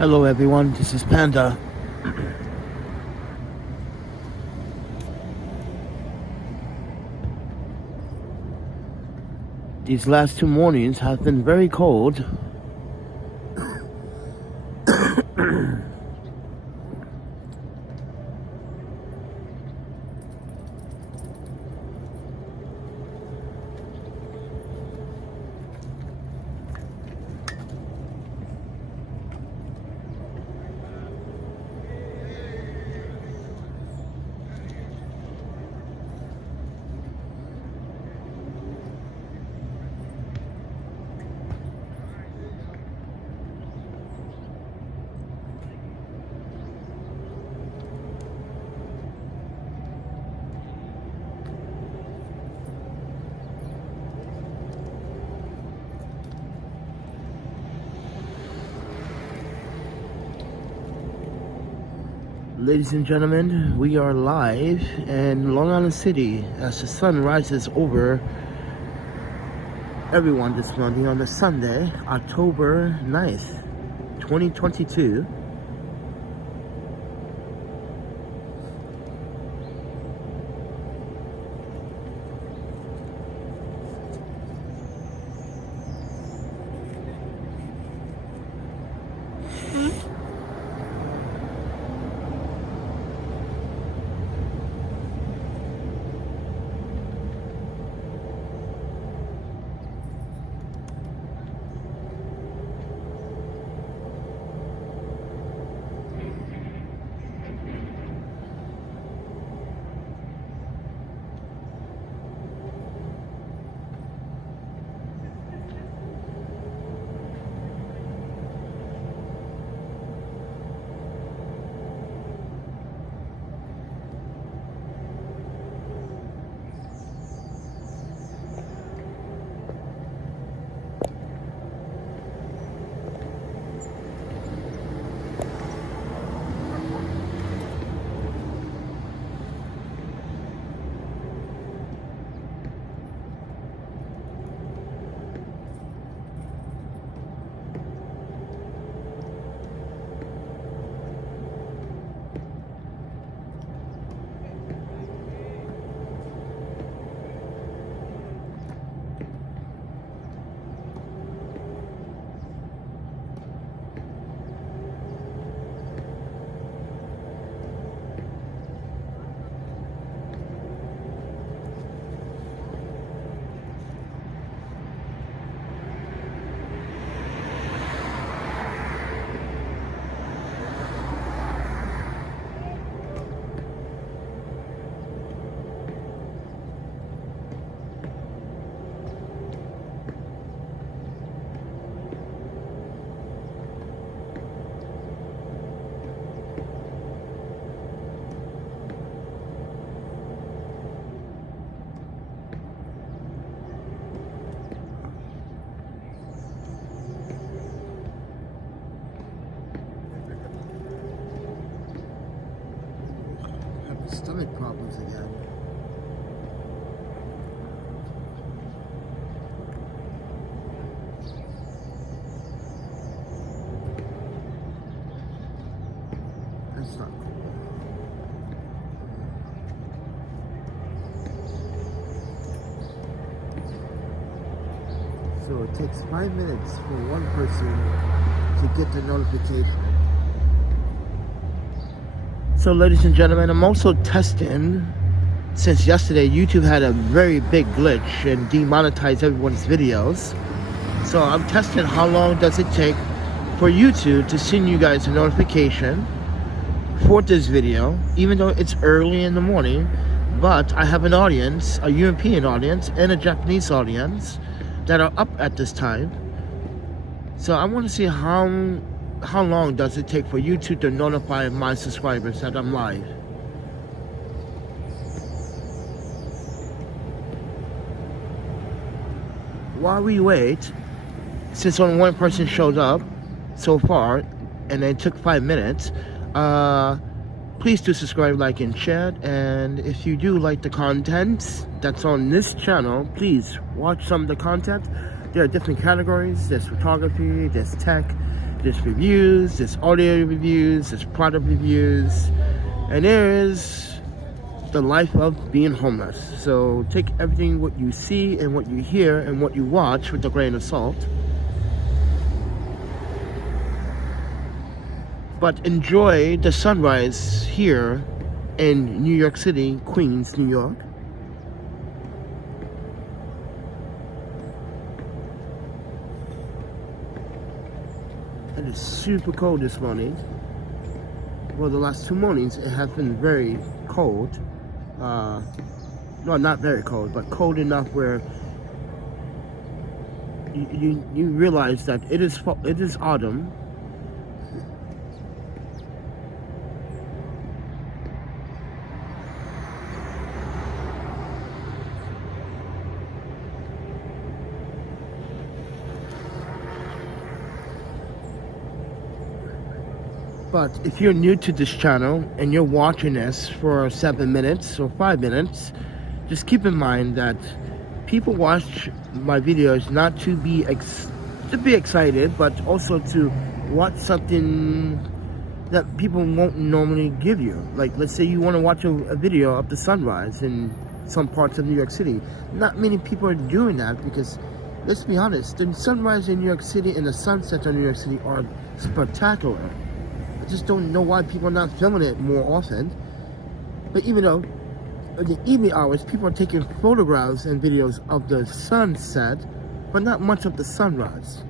Hello everyone, this is Panda. These last 2 mornings have been very cold. Ladies and gentlemen, we are live in Long Island City as the sun rises over everyone this morning on a Sunday, October 9th, 2022. Stomach problems again. That's not cool. So it takes 5 minutes for one person to get the notification. So ladies and gentlemen, I'm also testing, since yesterday YouTube had a very big glitch and demonetized everyone's videos. So I'm testing how long does it take for YouTube to send you guys a notification for this video, even though it's early in the morning. But I have an audience, a European audience and a Japanese audience that are up at this time. So I want to see how long does it take for YouTube to notify my subscribers that I'm live? While we wait, since only one person showed up so far, and it took 5 minutes, please do subscribe, like, and share. And if you do like the content that's on this channel, please watch some of the content. There are different categories. There's photography, there's tech, there's reviews, there's audio reviews, there's product reviews, and there is the life of being homeless. So take everything what you see and what you hear and what you watch with a grain of salt. But enjoy the sunrise here in New York City, Queens, New York. It is super cold this morning. Well, the last 2 mornings it has been very cold. No, not very cold, but cold enough where you realize that it is autumn. But if you're new to this channel and you're watching this for 7 minutes or 5 minutes, just keep in mind that people watch my videos not to be excited, but also to watch something that people won't normally give you. Like, let's say you want to watch a video of the sunrise in some parts of New York City. Not many people are doing that because, let's be honest, the sunrise in New York City and the sunset in New York City are spectacular. I just don't know why people are not filming it more often. But even though in the evening hours, people are taking photographs and videos of the sunset, but not much of the sunrise.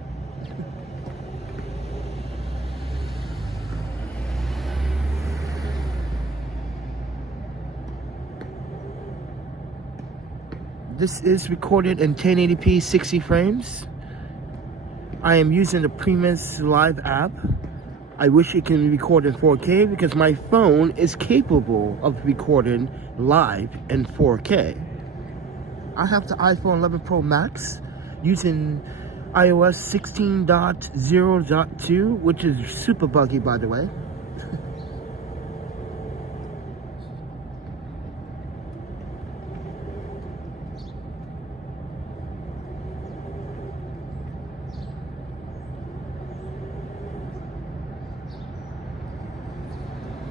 This is recorded in 1080p 60 frames. I am using the Premise Live app. I wish it can record in 4K because my phone is capable of recording live in 4K. I have the iPhone 11 Pro Max using iOS 16.0.2, which is super buggy, by the way.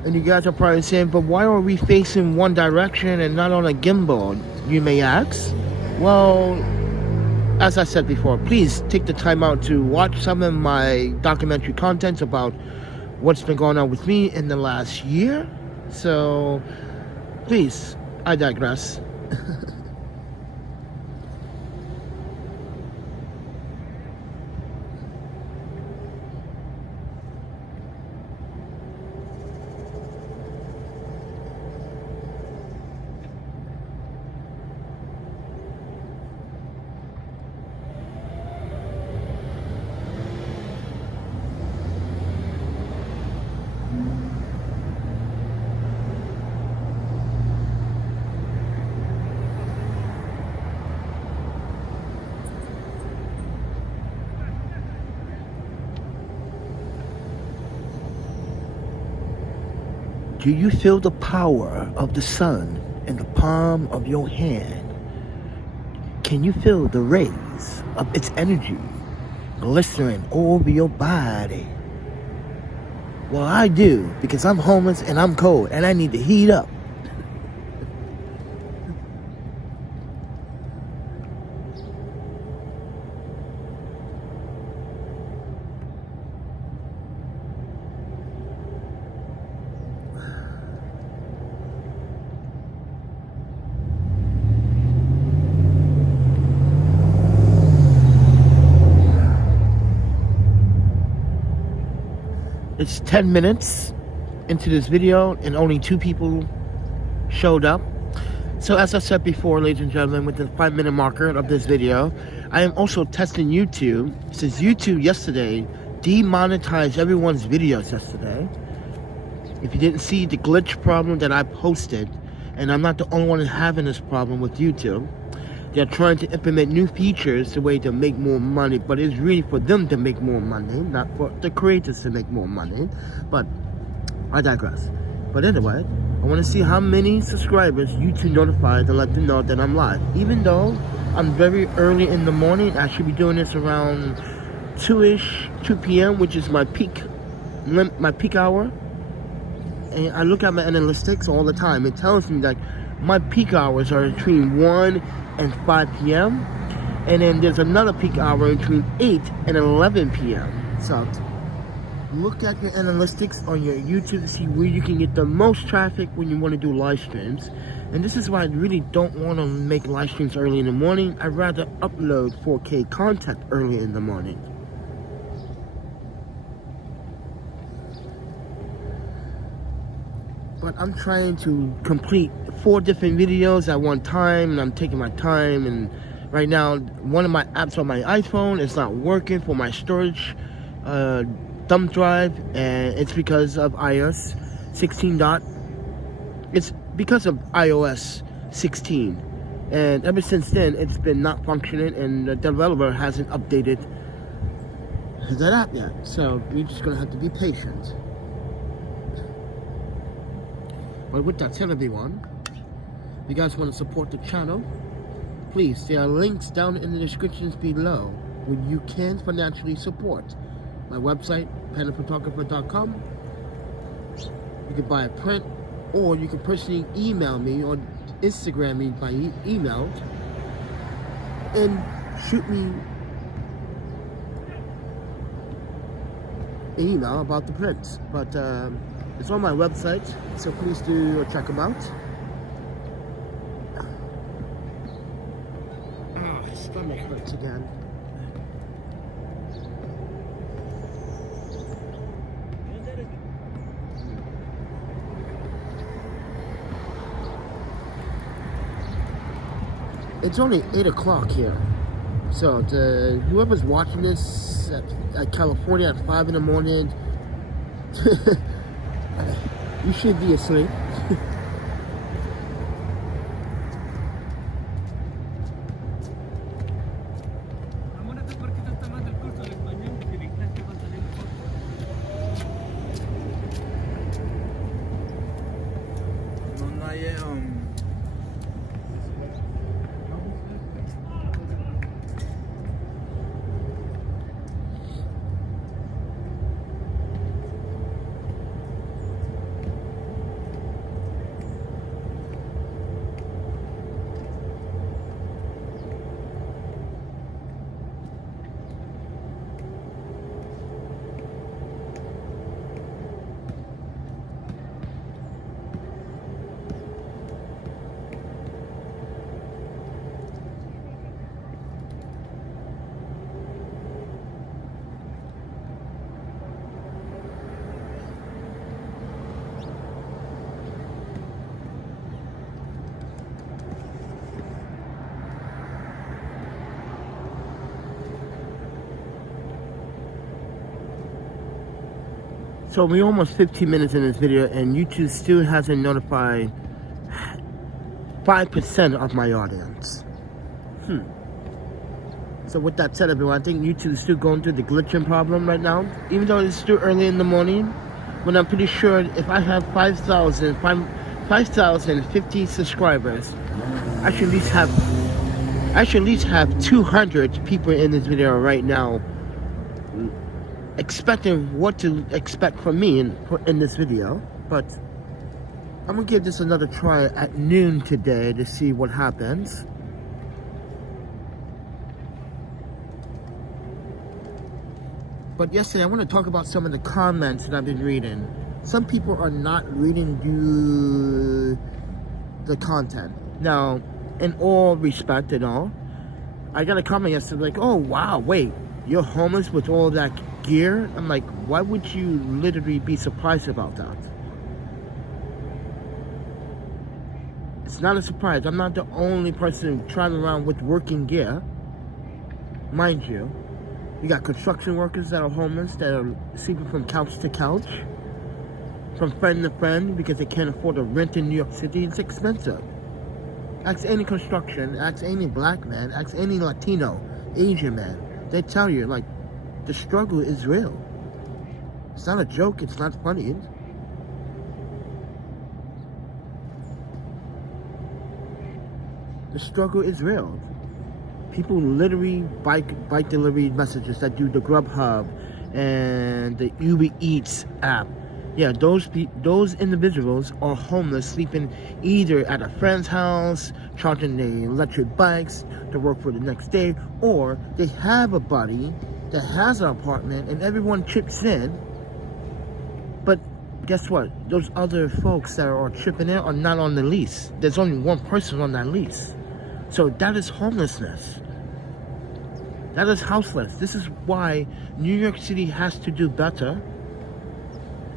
And you guys are probably saying, but why are we facing one direction and not on a gimbal, you may ask? Well, as I said before, please take the time out to watch some of my documentary contents about what's been going on with me in the last year. So, please, I digress. Do you feel the power of the sun in the palm of your hand? Can you feel the rays of its energy glistening over your body? Well, I do, because I'm homeless and I'm cold and I need to heat up. It's 10 minutes into this video and only 2 people showed up. So as I said before, ladies and gentlemen, with the 5-minute marker of this video, I am also testing YouTube, since YouTube yesterday demonetized everyone's videos yesterday. If you didn't see the glitch problem that I posted, and I'm not the only one having this problem with YouTube, they're trying to implement new features the way to make more money, but it's really for them to make more money, not for the creators to make more money. But I digress. But anyway, I want to see how many subscribers YouTube notified to let them know that I'm live. Even though I'm very early in the morning, I should be doing this around 2 p.m., which is my peak hour. And I look at my analytics all the time. It tells me that my peak hours are between 1 and 5 p.m. And then there's another peak hour between 8 and 11 p.m. So look at your analytics on your YouTube to see where you can get the most traffic when you want to do live streams. And this is why I really don't want to make live streams early in the morning. I'd rather upload 4K content early in the morning. But I'm trying to complete 4 different videos at one time, and I'm taking my time. And right now, one of my apps on my iPhone is not working for my storage thumb drive, and it's because of iOS 16. It's because of iOS 16, and ever since then, it's been not functioning, and the developer hasn't updated that app yet. So you're just gonna have to be patient. But with that said, everyone, if you guys want to support the channel, please, there are links down in the descriptions below where you can financially support. My website, ThePandaPhotographer.com. You can buy a print, or you can personally email me or Instagram me by email and shoot me an email about the prints. But it's on my website, so please do check them out. Oh, my stomach hurts again. It's only 8 o'clock here. So whoever's watching this at California at 5 in the morning, you should be asleep. So we're almost 15 minutes in this video, and YouTube still hasn't notified 5% of my audience. So with that said, everyone, I think YouTube is still going through the glitching problem right now. Even though it's still early in the morning, when I'm pretty sure if I have 5,050 subscribers, I should at least have 200 people in this video right now expecting what to expect from me in this video. But I'm gonna give this another try at noon today to see what happens. But yesterday I want to talk about some of the comments that I've been reading. Some people are not reading the content. Now, in all respect and all, I got a comment yesterday like, oh wow, wait, you're homeless with all that gear? I'm like, why would you literally be surprised about that? It's not a surprise. I'm not the only person traveling around with working gear. Mind you, you got construction workers that are homeless, that are sleeping from couch to couch, from friend to friend, because they can't afford to rent in New York City. It's expensive. Ask any construction, ask any black man, ask any Latino, Asian man. They tell you, like, the struggle is real. It's not a joke, it's not funny. The struggle is real. People literally bike delivery messages that do the Grubhub and the Uber Eats app. Yeah, those individuals are homeless, sleeping either at a friend's house, charging their electric bikes to work for the next day, or they have a buddy that has an apartment and everyone chips in. But guess what? Those other folks that are chipping in are not on the lease. There's only one person on that lease. So that is homelessness. That is houseless. This is why New York City has to do better.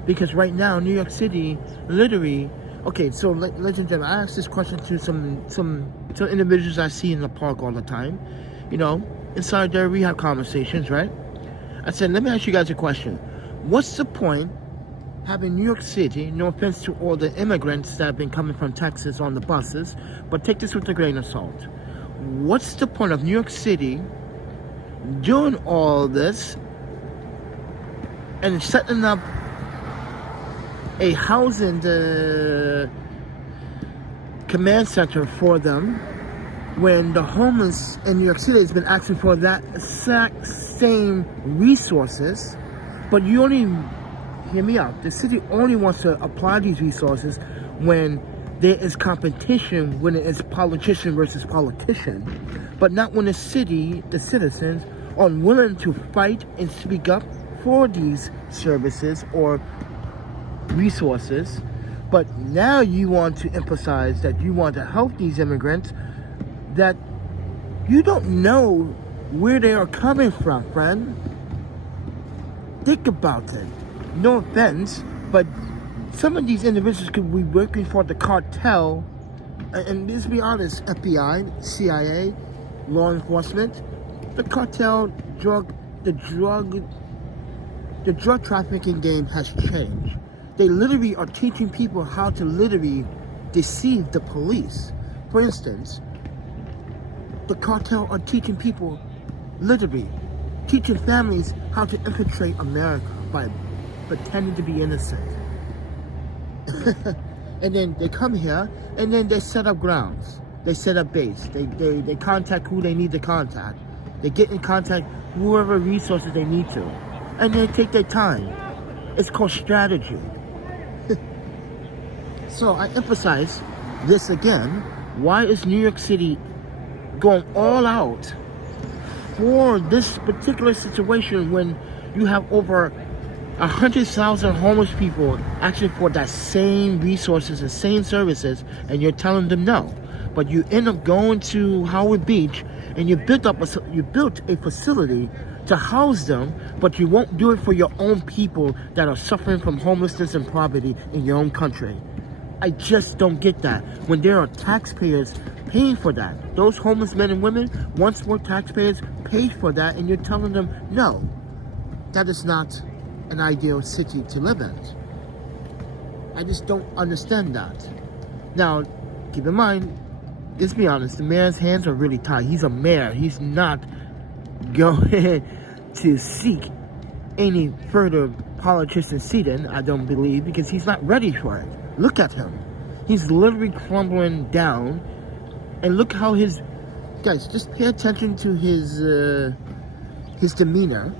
Because right now, New York City, literally, okay, so ladies and gentlemen, I asked this question to some individuals I see in the park all the time, you know, inside their rehab conversations, right? I said, let me ask you guys a question. What's the point having New York City, no offense to all the immigrants that have been coming from Texas on the buses, but take this with a grain of salt. What's the point of New York City doing all this and setting up a housing command center for them when the homeless in New York City has been asking for that exact same resources, but you only, hear me out, the city only wants to apply these resources when there is competition, when it is politician versus politician, but not when the city, the citizens, are willing to fight and speak up for these services or resources. But now you want to emphasize that you want to help these immigrants that you don't know where they are coming from, friend. Think about it. No offense, but some of these individuals could be working for the cartel, and let's be honest, FBI, CIA, law enforcement, the cartel, the drug trafficking game has changed. They literally are teaching people how to literally deceive the police. For instance, the cartel are teaching people, literally, teaching families how to infiltrate America by pretending to be innocent. And then they come here, and then they set up grounds. They set up base. They contact who they need to contact. They get in contact whoever resources they need to. And they take their time. It's called strategy. So I emphasize this again. Why is New York City going all out for this particular situation when you have over 100,000 homeless people asking for that same resources and same services, and you're telling them no? But you end up going to Howard Beach and you built a facility to house them, but you won't do it for your own people that are suffering from homelessness and poverty in your own country. I just don't get that. When there are taxpayers paying for that, those homeless men and women, once more taxpayers paid for that, and you're telling them, no, that is not an ideal city to live in. I just don't understand that. Now, keep in mind, let's be honest, the mayor's hands are really tied. He's a mayor. He's not going to seek any further politician seating, I don't believe, because he's not ready for it. Look at him. He's literally crumbling down. And look how guys, just pay attention to his demeanor.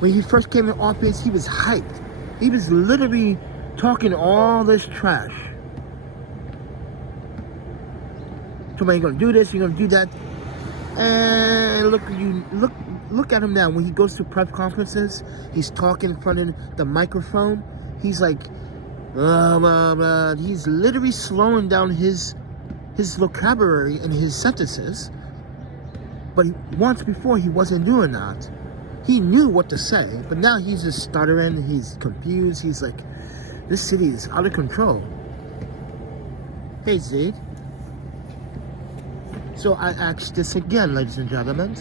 When he first came in office, he was hyped. He was literally talking all this trash. Somebody, you're gonna do this, you're gonna do that. And look at him now. When he goes to press conferences, he's talking in front of the microphone. He's like, blah, blah, blah. He's literally slowing down his vocabulary and his sentences. But once before, he wasn't doing that. He knew what to say, but now he's just stuttering. He's confused. He's like, this city is out of control. Hey, Zeke. So I ask this again, ladies and gentlemen.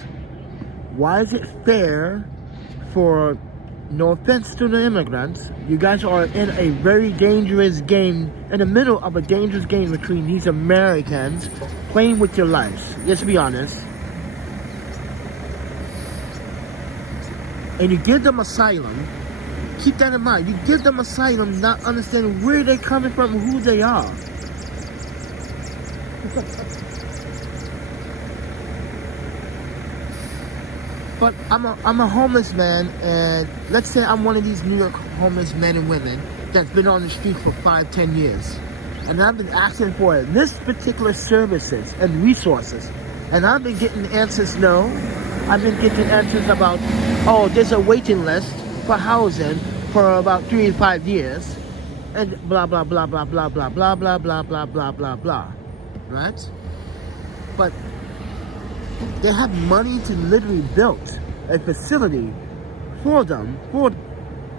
Why is it fair for, no offense to the immigrants, you guys are in a very dangerous game, in the middle of a dangerous game between these Americans playing with your lives. Let's be honest. And you give them asylum. Keep that in mind. You give them asylum not understanding where they're coming from and who they are. But I'm a homeless man, and let's say I'm one of these New York homeless men and women that's been on the street for 5-10 years. And I've been asking for this particular services and resources. And I've been getting answers no. I've been getting answers about, oh, there's a waiting list for housing for about 3 to 5 years. And blah, blah, blah, blah, blah, blah, blah, blah, blah, blah, blah, blah, blah. Right? But they have money to literally build a facility for them,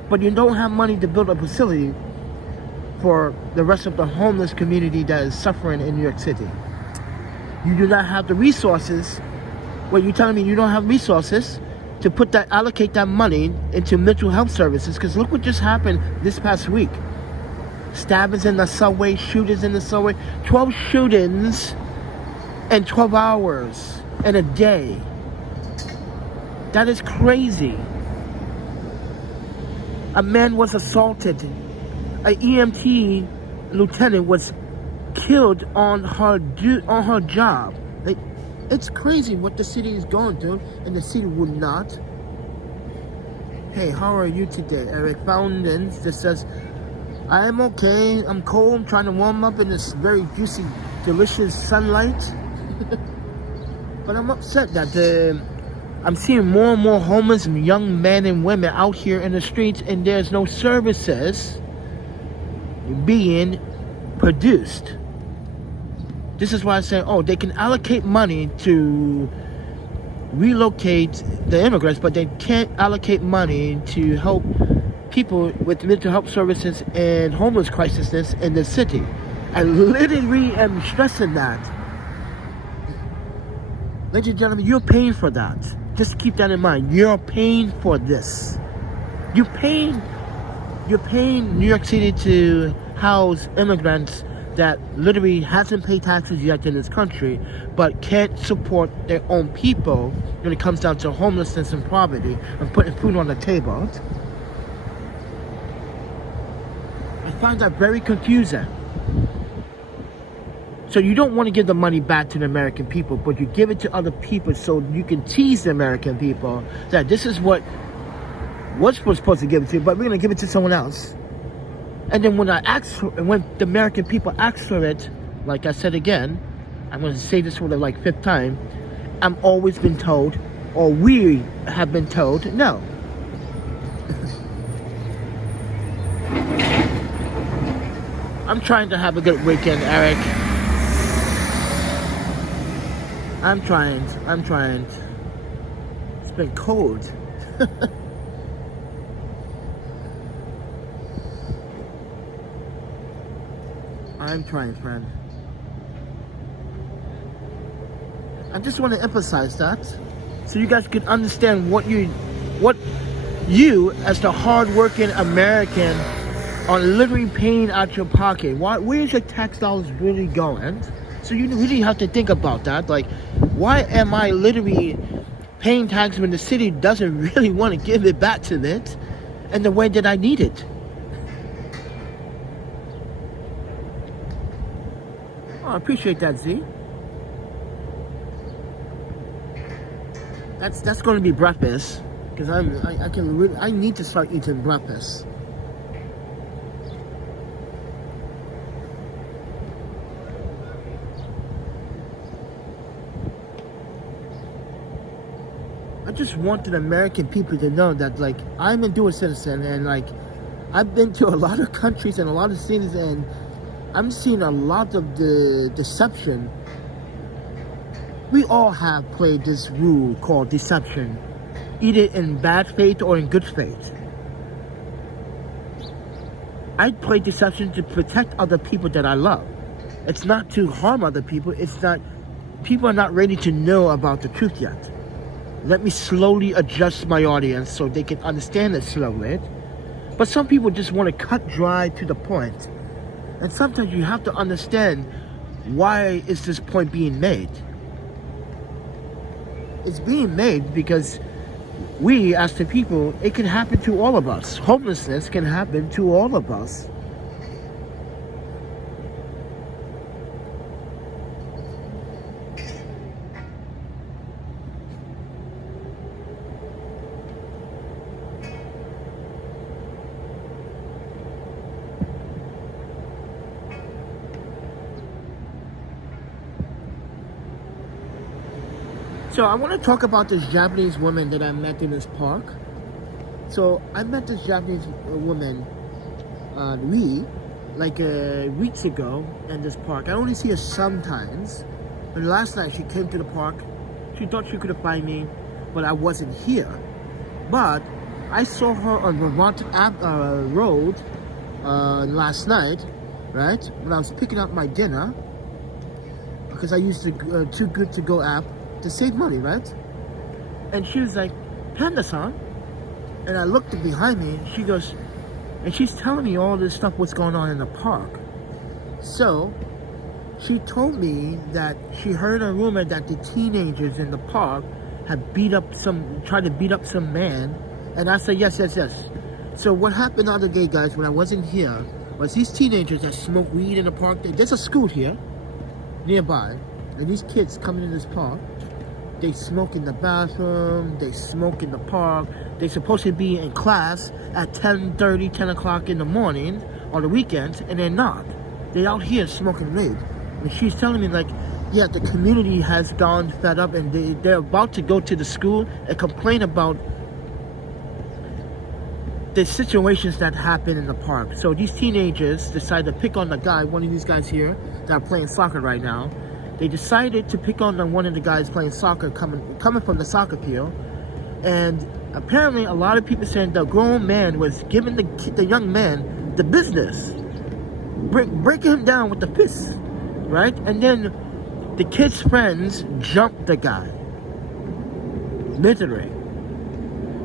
but you don't have money to build a facility for the rest of the homeless community that is suffering in New York City. You do not have the resources. Well, you're telling me you don't have resources to allocate that money into mental health services, because look what just happened this past week. Stabbings in the subway, shootings in the subway, 12 shootings in 12 hours in a day. That is crazy. A man was assaulted. An EMT lieutenant was killed on her job. It's crazy what the city is going through, and the city would not. Hey, how are you today? Eric Foundens just says, I am okay. I'm cold. I'm trying to warm up in this very juicy, delicious sunlight. But I'm upset that I'm seeing more and more homeless young men and women out here in the streets, and there's no services being produced. This is why I say, oh, they can allocate money to relocate the immigrants, but they can't allocate money to help people with mental health services and homeless crisis in the city. I literally am stressing that. Ladies and gentlemen, you're paying for that. Just keep that in mind. You're paying for this. You're paying New York City to house immigrants that literally hasn't paid taxes yet in this country, but can't support their own people when it comes down to homelessness and poverty and putting food on the table. I find that very confusing. So you don't want to give the money back to the American people, but you give it to other people so you can tease the American people that this is what we're supposed to give it to, but we're going to give it to someone else. And then when the American people ask for it, like I said again, I'm going to say this for the fifth time, I'm always been told, or we have been told, no. I'm trying to have a good weekend, Eric. I'm trying. It's been cold. I'm trying, friend. I just want to emphasize that so you guys can understand what you as the hard-working American are literally paying out your pocket. Where's your tax dollars really going? So you really have to think about that. Like, why am I literally paying tax when the city doesn't really want to give it back to it in the way that I need it? Oh, I appreciate that, Z. That's going to be breakfast, because I need to start eating breakfast. I just want the American people to know that, I'm a dual citizen, and, I've been to a lot of countries and a lot of cities, and I'm seeing a lot of the deception. We all have played this rule called deception, either in bad faith or in good faith. I play deception to protect other people that I love. It's not to harm other people. People are not ready to know about the truth yet. Let me slowly adjust my audience so they can understand it slowly. But some people just want to cut dry to the point. And sometimes you have to understand, why is this point being made? It's being made because we, as the people, it can happen to all of us. Homelessness can happen to all of us. So I want to talk about this Japanese woman that I met in this park. So I met this Japanese woman, like weeks ago in this park. I only see her sometimes. But last night she came to the park. She thought she could find me, but I wasn't here. But I saw her on Vermont Road last night, right? When I was picking up my dinner, because I used the Too Good To Go app to save money, right? And she was like, "Panda-san," and I looked behind me. And she goes, and she's telling me all this stuff, what's going on in the park. So she told me that she heard a rumor that the teenagers in the park had tried to beat up some man. And I said, yes. So what happened the other day, guys, when I wasn't here, was these teenagers that smoke weed in the park. There's a school here nearby, and these kids coming in this park, they smoke in the bathroom, they smoke in the park. They're supposed to be in class at 10:30, 10 o'clock in the morning on the weekends, and they're not. They're out here smoking weed. And she's telling me, like, yeah, the community has gone fed up, and they're about to go to the school and complain about the situations that happen in the park. So these teenagers decide to pick on the guy, one of these guys here that are playing soccer right now. They decided to pick on one of the guys playing soccer coming from the soccer field. And apparently a lot of people saying the grown man was giving the young man the business, breaking him down with the fist, right? And then the kid's friends jumped the guy, literally.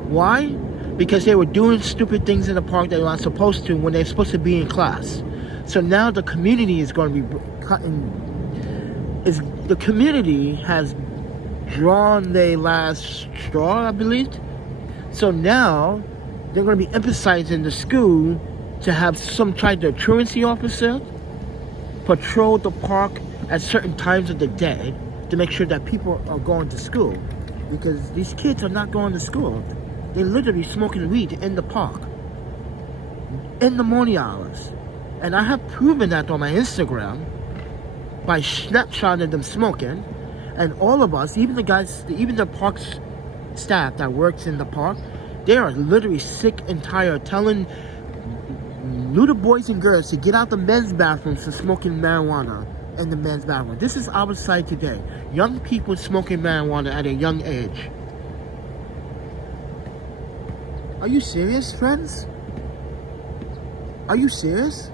Why? Because they were doing stupid things in the park they were not supposed to when they're supposed to be in class. So now the community is going to be cutting. The community has drawn their last straw, I believe. So now they're going to be emphasizing the school to have some type of truancy officer patrol the park at certain times of the day to make sure that people are going to school, because these kids are not going to school. They're literally smoking weed in the park in the morning hours, and I have proven that on my Instagram by snapshotting them smoking. And all of us, even the park staff that works in the park, they are literally sick and tired telling little boys and girls to get out the men's bathrooms for smoking marijuana in the men's bathroom. This is our side today. Young people smoking marijuana at a young age. Are you serious, friends? Are you serious?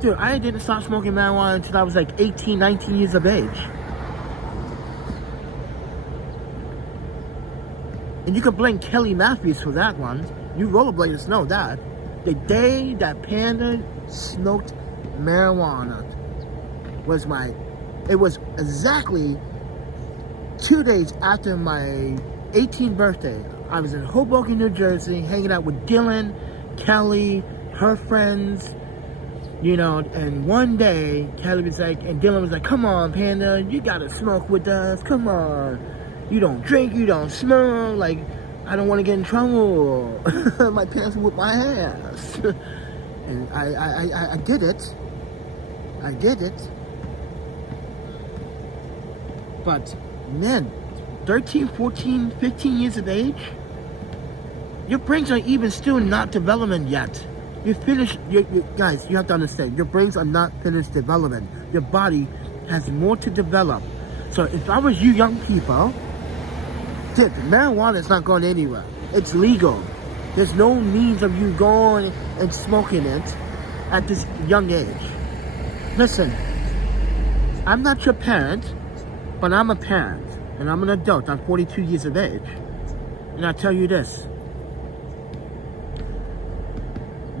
Dude, I didn't stop smoking marijuana until I was like 18, 19 years of age. And you can blame Kelly Matthews for that one. You rollerbladers know that. The day that Panda smoked marijuana was it was exactly 2 days after my 18th birthday. I was in Hoboken, New Jersey, hanging out with Dylan, Kelly, her friends, you know, and one day Kelly was like, and Dylan was like, "Come on, Panda, you gotta smoke with us, come on. You don't drink, you don't smoke, like, I don't want to get in trouble." My parents whipped my ass. And I did it. I did it. But, man, 13, 14, 15 years of age, your brains are even still not development yet. You guys, you have to understand, your brains are not finished development. Your body has more to develop. So if I was you young people, marijuana is not going anywhere. It's legal. There's no means of you going and smoking it at this young age. Listen, I'm not your parent, but I'm a parent, and I'm an adult. I'm 42 years of age. And I tell you this,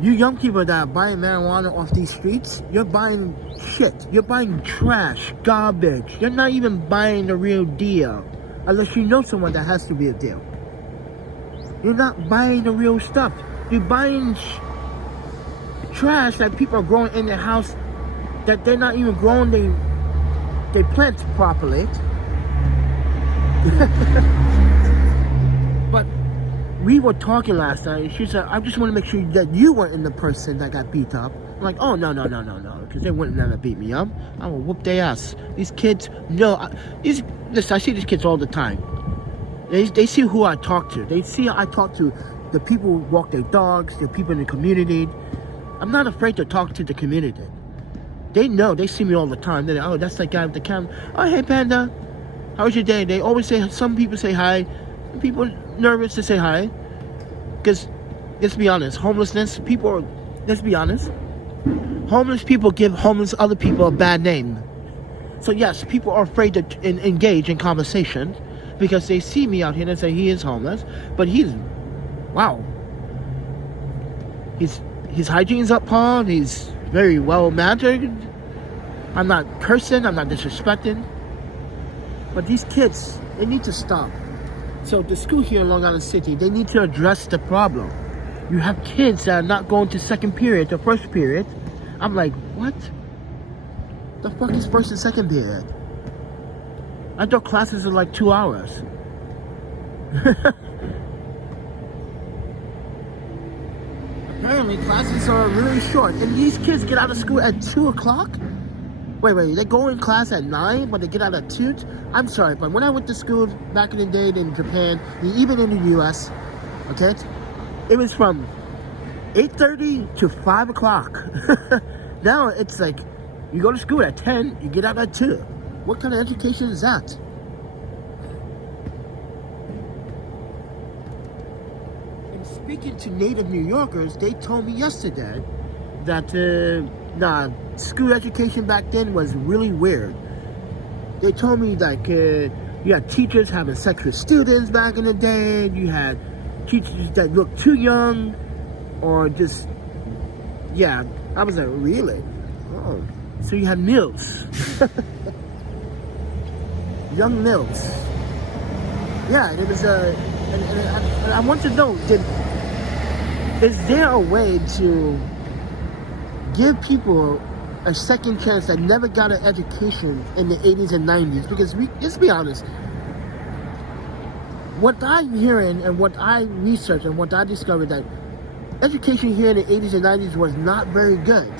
you young people that are buying marijuana off these streets, you're buying shit. You're buying trash, garbage. You're not even buying the real deal. Unless you know someone that has to be a deal. You're not buying the real stuff. You're buying trash that people are growing in their house that they're not even growing. They plant properly. But we were talking last night, and she said, "I just want to make sure that you weren't the person that got beat up. I'm like, oh, no, because they wouldn't never beat me up. I will whoop their ass. These kids, listen, I see these kids all the time. They see who I talk to. They see I talk to the people who walk their dogs, the people in the community. I'm not afraid to talk to the community. They know, they see me all the time. They're like, oh, that's that guy with the camera. Oh, hey, Panda. How was your day? They always say, some people say hi. Some people are nervous to say hi. Because, let's be honest, homelessness, let's be honest. Homeless people give homeless other people a bad name. So yes, people are afraid to engage in conversation because they see me out here and they say he is homeless, but wow. His hygiene's up par, he's very well mannered. I'm not cursing, I'm not disrespecting. But these kids, they need to stop. So the school here in Long Island City, they need to address the problem. You have kids that are not going to second period, to first period. I'm like, what? The fuck is first and second period? I thought classes are like 2 hours. Apparently classes are really short. And these kids get out of school at 2 o'clock? Wait, they go in class at 9, but they get out at 2? I'm sorry, but when I went to school back in the day in Japan, even in the US, okay, it was from 8:30 to 5 o'clock. Now it's like, you go to school at 10, you get out at 2. What kind of education is that? And speaking to native New Yorkers, they told me yesterday that school education back then was really weird. They told me like you had teachers having sex with students back in the day. You had teachers that looked too young, or just, yeah. I was like, really? Oh, so you had MILFs. Young MILFs. Yeah, it was and I want to know, is there a way to give people a second chance that never got an education in the 80s and 90s? Because let's be honest, what I'm hearing and what I researched and what I discovered, that education here in the 80s and 90s was not very good.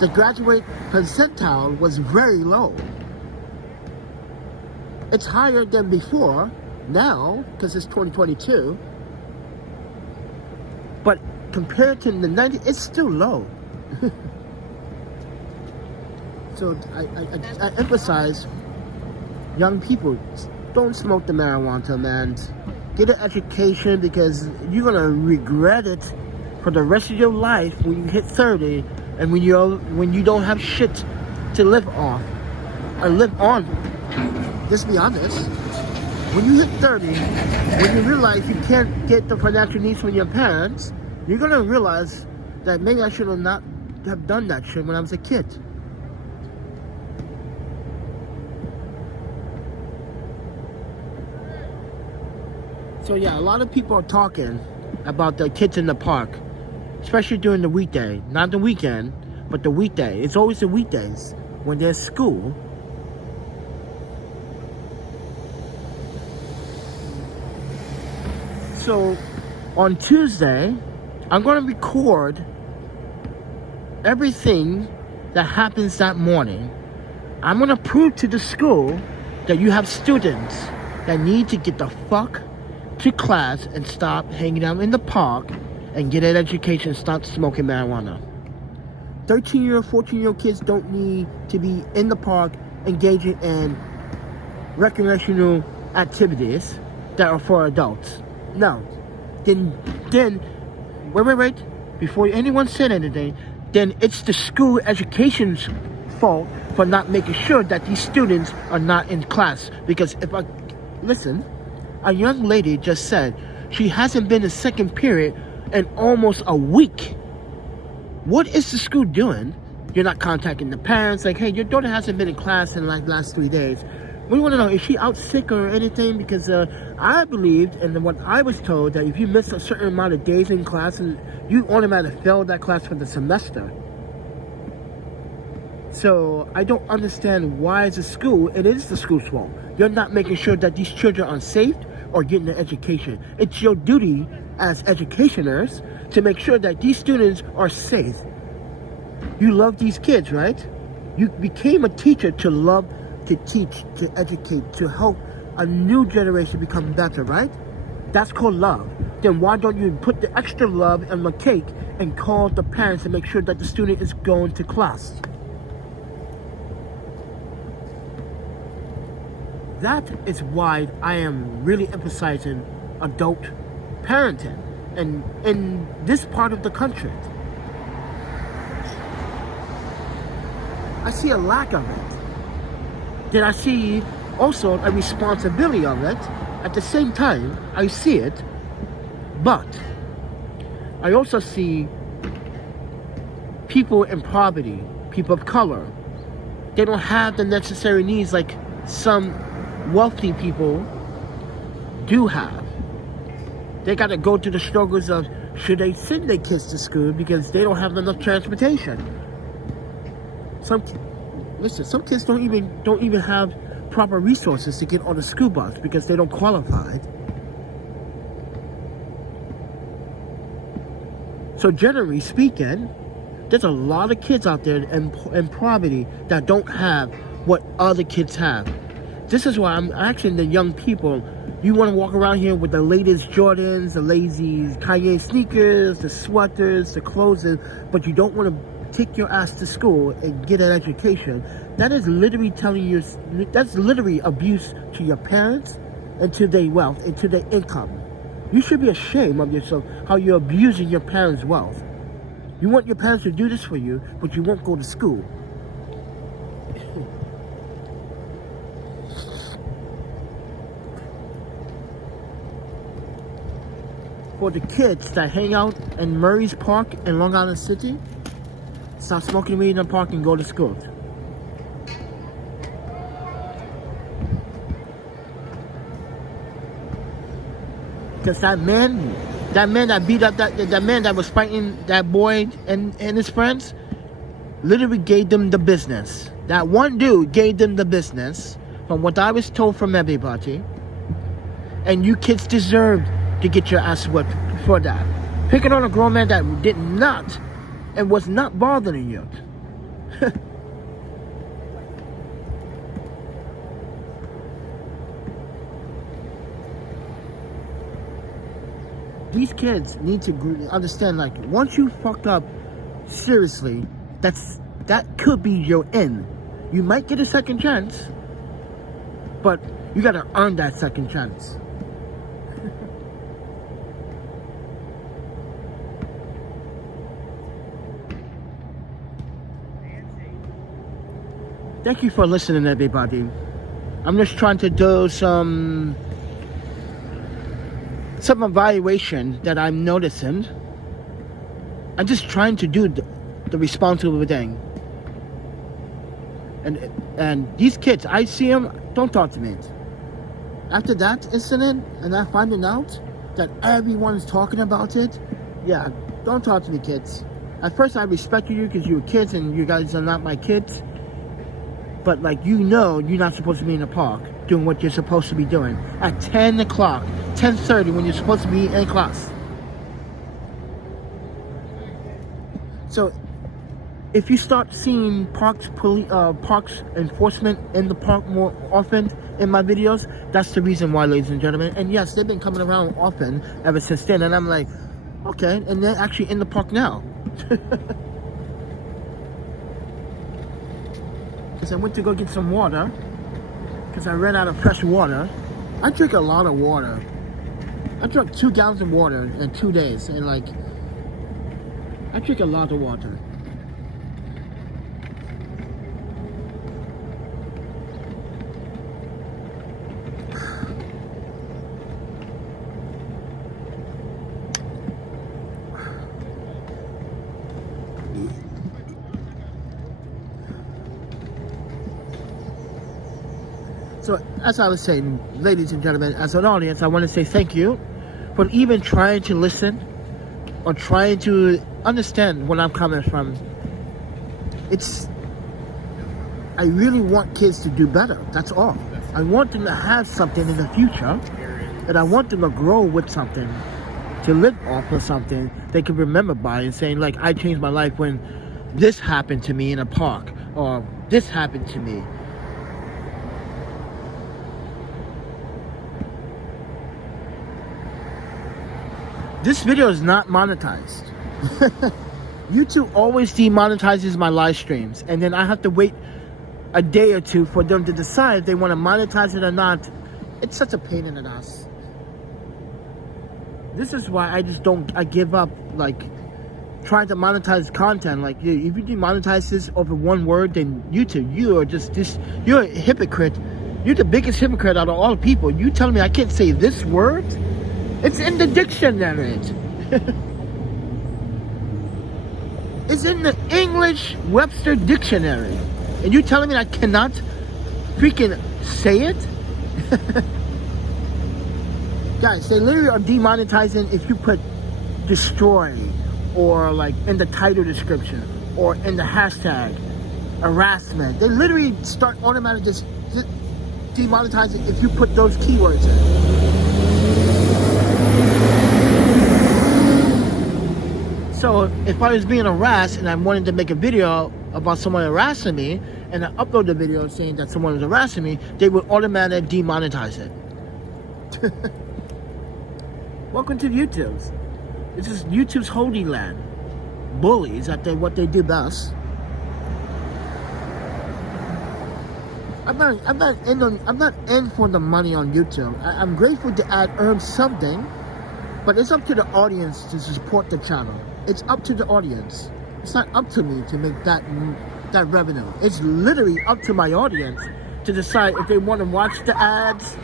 The graduate percentile was very low. It's higher than before now, because it's 2022. But compared to the 90s, it's still low. So I emphasize, young people, don't smoke the marijuana, man. Get an education, because you're gonna regret it for the rest of your life when you hit 30 and when you don't have shit to live off or live on. Let's be honest. When you hit 30, when you realize you can't get the financial needs from your parents, you're gonna realize that maybe I should have not have done that shit when I was a kid. So yeah, a lot of people are talking about the kids in the park, especially during the weekday. Not the weekend, but the weekday. It's always the weekdays when there's school. So on Tuesday, I'm going to record everything that happens that morning. I'm going to prove to the school that you have students that need to get the fuck to class and stop hanging out in the park and get an education, stop smoking marijuana. 13-year-old, 14-year-old kids don't need to be in the park engaging in recreational activities that are for adults. No. Then wait. Before anyone said anything, then it's the school education's fault for not making sure that these students are not in class. Because listen, a young lady just said she hasn't been in second period in almost a week. What is the school doing? You're not contacting the parents, like, hey, your daughter hasn't been in class in like last 3 days. We want to know, is she out sick or anything? Because I believed, and what I was told, that if you miss a certain amount of days in class, you automatically fail that class for the semester. So I don't understand why as a school, it is the school's fault. You're not making sure that these children are safe or getting an education. It's your duty as educationers to make sure that these students are safe. You love these kids, right? You became a teacher to love, to teach, to educate, to help a new generation become better, right? That's called love. Then why don't you put the extra love on the cake and call the parents to make sure that the student is going to class? That is why I am really emphasizing adult parenting and in this part of the country. I see a lack of it. Then I see also a responsibility of it. At the same time, I see it, but I also see people in poverty, people of color. They don't have the necessary needs like some wealthy people do have. They got to go through the struggles of should they send their kids to school because they don't have enough transportation. Some kids don't even have proper resources to get on the school bus because they don't qualify. So generally speaking, there's a lot of kids out there in poverty that don't have what other kids have. This is why I'm asking the young people, you want to walk around here with the latest Jordans, the lazy Kanye sneakers, the sweaters, the clothes, but you don't want to take your ass to school and get an education. That is literally telling you, that's literally abuse to your parents and to their wealth and to their income. You should be ashamed of yourself, how you're abusing your parents' wealth. You want your parents to do this for you, but you won't go to school. For the kids that hang out in Murray's Park in Long Island City, stop smoking weed in the park and go to school. Because that man that beat up that man that was fighting that boy and his friends, literally gave them the business. That one dude gave them the business, from what I was told from everybody. And you kids deserved to get your ass whipped for that. Picking on a grown man that did not and was not bothering you. These kids need to understand, like, once you fuck up seriously, that could be your end. You might get a second chance, but you gotta earn that second chance. Thank you for listening, everybody. I'm just trying to do some evaluation that I'm noticing. I'm just trying to do the responsible thing. And these kids, I see them, don't talk to me. After that incident, and I finding out that everyone's talking about it, yeah, don't talk to me, kids. At first, I respected you because you were kids and you guys are not my kids. But, like, you know you're not supposed to be in the park doing what you're supposed to be doing at 10 o'clock, 10:30 when you're supposed to be in class. So, if you start seeing parks enforcement in the park more often in my videos, that's the reason why, ladies and gentlemen. And yes, they've been coming around often ever since then. And I'm like, okay, and they're actually in the park now. Because I went to go get some water, because I ran out of fresh water. I drink a lot of water. I drank 2 gallons of water in 2 days, and like, I drink a lot of water. So, as I was saying, ladies and gentlemen, as an audience, I want to say thank you for even trying to listen or trying to understand where I'm coming from. I really want kids to do better, that's all. I want them to have something in the future, and I want them to grow with something, to live off of something they can remember by, and saying like, I changed my life when this happened to me in a park, or this happened to me. This video is not monetized. YouTube always demonetizes my live streams, and then I have to wait a day or two for them to decide if they want to monetize it or not. It's such a pain in the ass. This is why I give up, like, trying to monetize content. Like, if you demonetize this over one word, then YouTube, you're a hypocrite. You're the biggest hypocrite out of all people. You telling me I can't say this word? It's in the dictionary. It's in the English Webster Dictionary. And you telling me I cannot freaking say it? Guys, they literally are demonetizing if you put destroy, or like in the title description, or in the hashtag harassment. They literally start automatically just demonetizing if you put those keywords in. So if I was being harassed and I wanted to make a video about someone harassing me, and I upload the video saying that someone was harassing me, they would automatically demonetize it. Welcome to YouTube's. This is YouTube's holy land. Bullies at what they do best. I'm not in for the money on YouTube. I'm grateful to earn something, but it's up to the audience to support the channel. It's up to the audience. It's not up to me to make that revenue. It's literally up to my audience to decide if they want to watch the ads,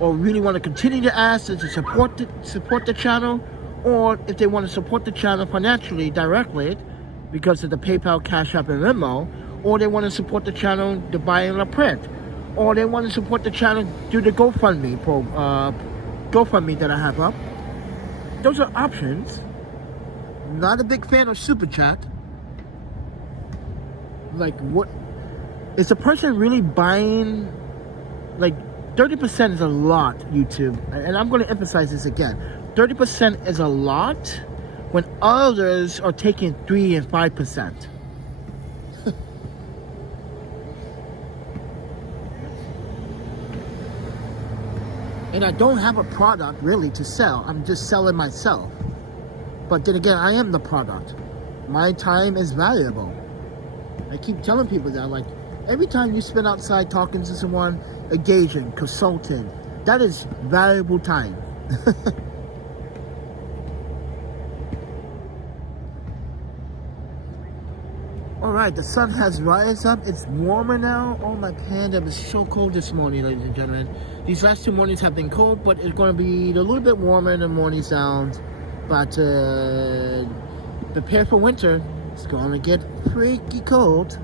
or really want to continue the ads and to support the channel, or if they want to support the channel financially directly because of the PayPal, Cash App, and Venmo, or they want to support the channel to buy in a print, or they want to support the channel through the GoFundMe that I have up. Those are options. Not a big fan of Super Chat. Like, what is a person really buying? Like, 30% is a lot, YouTube, and I'm going to emphasize this again. 30% is a lot when others are taking 3 and 5%. And I don't have a product really to sell. I'm just selling myself. But then again, I am the product. My time is valuable. I keep telling people that, like, every time you spend outside talking to someone, engaging, consulting, that is valuable time. Alright, the sun has rise up. It's warmer now. Oh, my panda, it was so cold this morning, ladies and gentlemen. These last 2 mornings have been cold, but it's going to be a little bit warmer in the morning sounds. But prepare for winter. It's going to get freaky cold.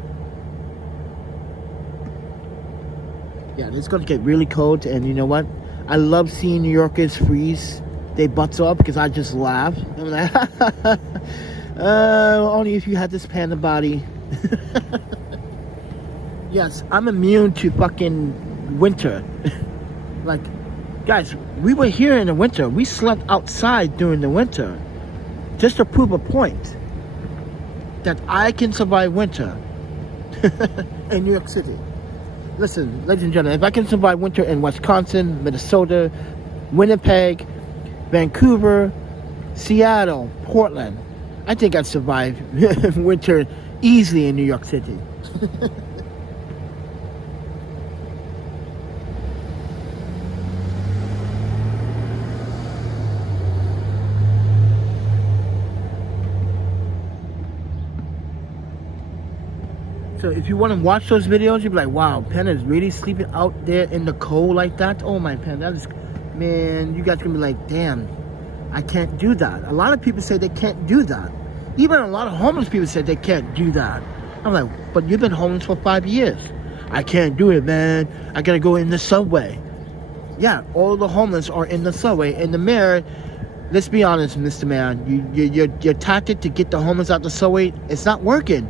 Yeah, it's going to get really cold, and you know what? I love seeing New Yorkers freeze their butts off because I just laugh. I'm like, only if you had this panda body. Yes, I'm immune to fucking winter. Like, guys, we were here in the winter. We slept outside during the winter just to prove a point that I can survive winter in New York City. Listen, ladies and gentlemen, if I can survive winter in Wisconsin, Minnesota, Winnipeg, Vancouver, Seattle, Portland, I think I'd survive winter easily in New York City. So if you want to watch those videos, you'll be like, wow, Panda's really sleeping out there in the cold like that? Oh my Panda, that is, man, you guys can be like, damn, I can't do that. A lot of people say they can't do that. Even a lot of homeless people say they can't do that. I'm like, but you've been homeless for 5 years. I can't do it, man. I gotta go in the subway. Yeah, all the homeless are in the subway. In the mirror, let's be honest, Mr. Man, your tactic to get the homeless out the subway, it's not working.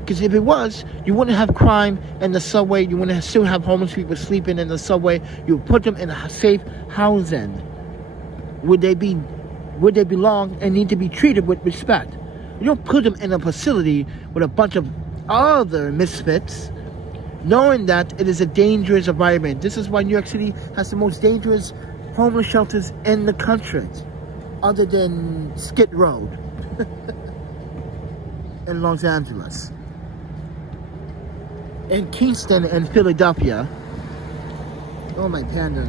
Because if it was, you wouldn't have crime in the subway. You wouldn't still have homeless people sleeping in the subway. You would put them in a safe housing. Would they be where they belong and need to be treated with respect. You don't put them in a facility with a bunch of other misfits, knowing that it is a dangerous environment. This is why New York City has the most dangerous homeless shelters in the country, other than Skid Row in Los Angeles, in Kingston and Philadelphia. Oh, my panda.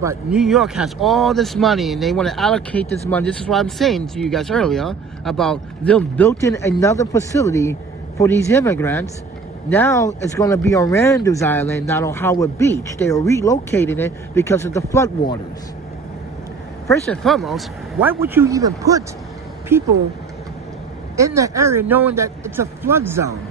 But New York has all this money and they want to allocate this money. This is what I'm saying to you guys earlier about them built in another facility for these immigrants. Now it's going to be on Randall's Island, not on Howard Beach. They are relocating it because of the floodwaters. First and foremost, why would you even put people in that area knowing that it's a flood zone?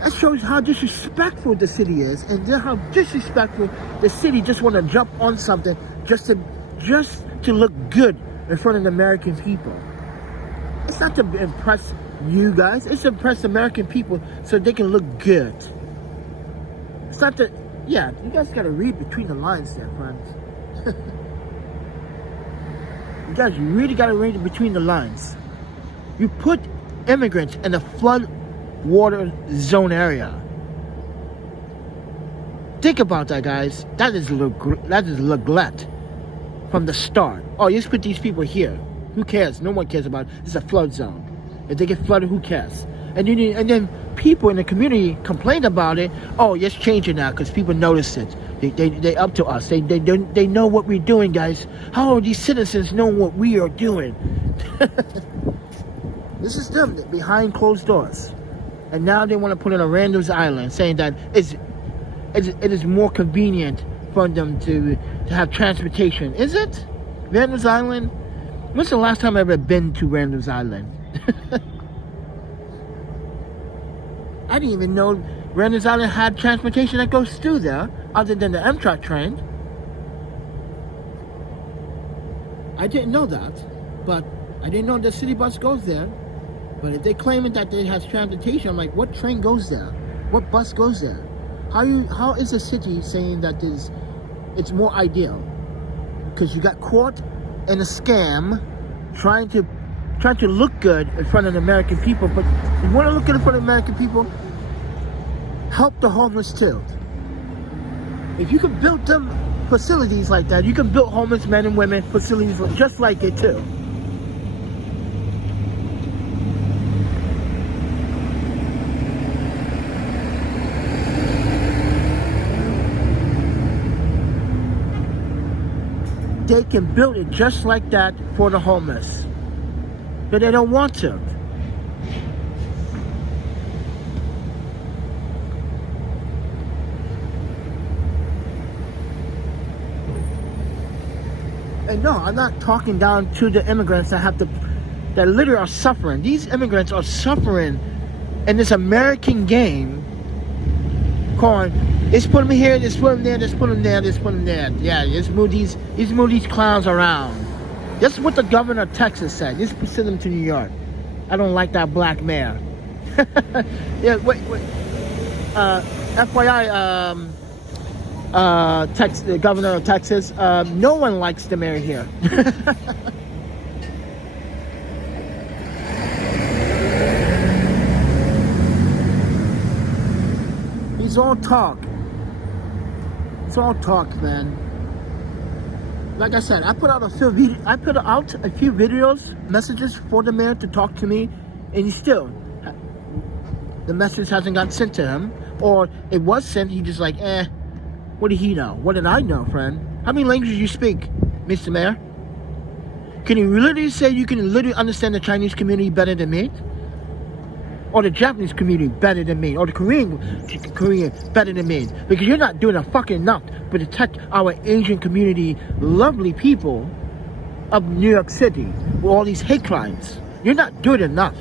That shows how disrespectful the city is, and then how disrespectful the city just want to jump on something just to look good in front of the American people. It's not to impress you guys, it's to impress American people so they can look good. It's not to, yeah, you guys gotta read between the lines there, friends. You guys really gotta read between the lines. You put immigrants in a flood water zone area. Think about that, guys. That is neglect from the start. Oh, you just put these people here. Who cares? No one cares about it. It's a flood zone. If they get flooded, who cares? And then people in the community complain about it. Oh, let's change it now because people notice it. They up to us. They know what we're doing, guys. How are these citizens know what we are doing? This is them behind closed doors. And now they want to put it on Randall's Island, saying that it is more convenient for them to have transportation. Is it? Randall's Island? When's the last time I've ever been to Randall's Island? I didn't even know Randall's Island had transportation that goes through there, other than the Amtrak train. I didn't know that, but I didn't know the city bus goes there. But if they claim that it has transportation, I'm like, what train goes there? What bus goes there? How is the city saying that it's more ideal? Because you got caught in a scam trying to look good in front of the American people. But you want to look good in front of the American people, help the homeless too. If you can build them facilities like that, you can build homeless men and women facilities just like it too. They can build it just like that for the homeless, but they don't want to. And no, I'm not talking down to the immigrants that literally are suffering. These immigrants are suffering in this American game called, let's put them here, let's put them there, let's put them there, let's put them there. Yeah, let's move these clowns around. That's what the governor of Texas said. Let's send them to New York. I don't like that black mayor. Yeah, wait. FYI, the governor of Texas, no one likes the mayor here. It's all talk. It's all talk, man. Like I said, I put out a few videos, messages for the mayor to talk to me, and still, the message hasn't got sent to him, or it was sent. He just like, what did he know? What did I know, friend? How many languages you speak, Mr. Mayor? Can you literally say you can literally understand the Chinese community better than me? Or the Japanese community better than me, or the Korean better than me, because you're not doing a fucking enough to protect our Asian community, lovely people of New York City, with all these hate crimes. You're not doing enough.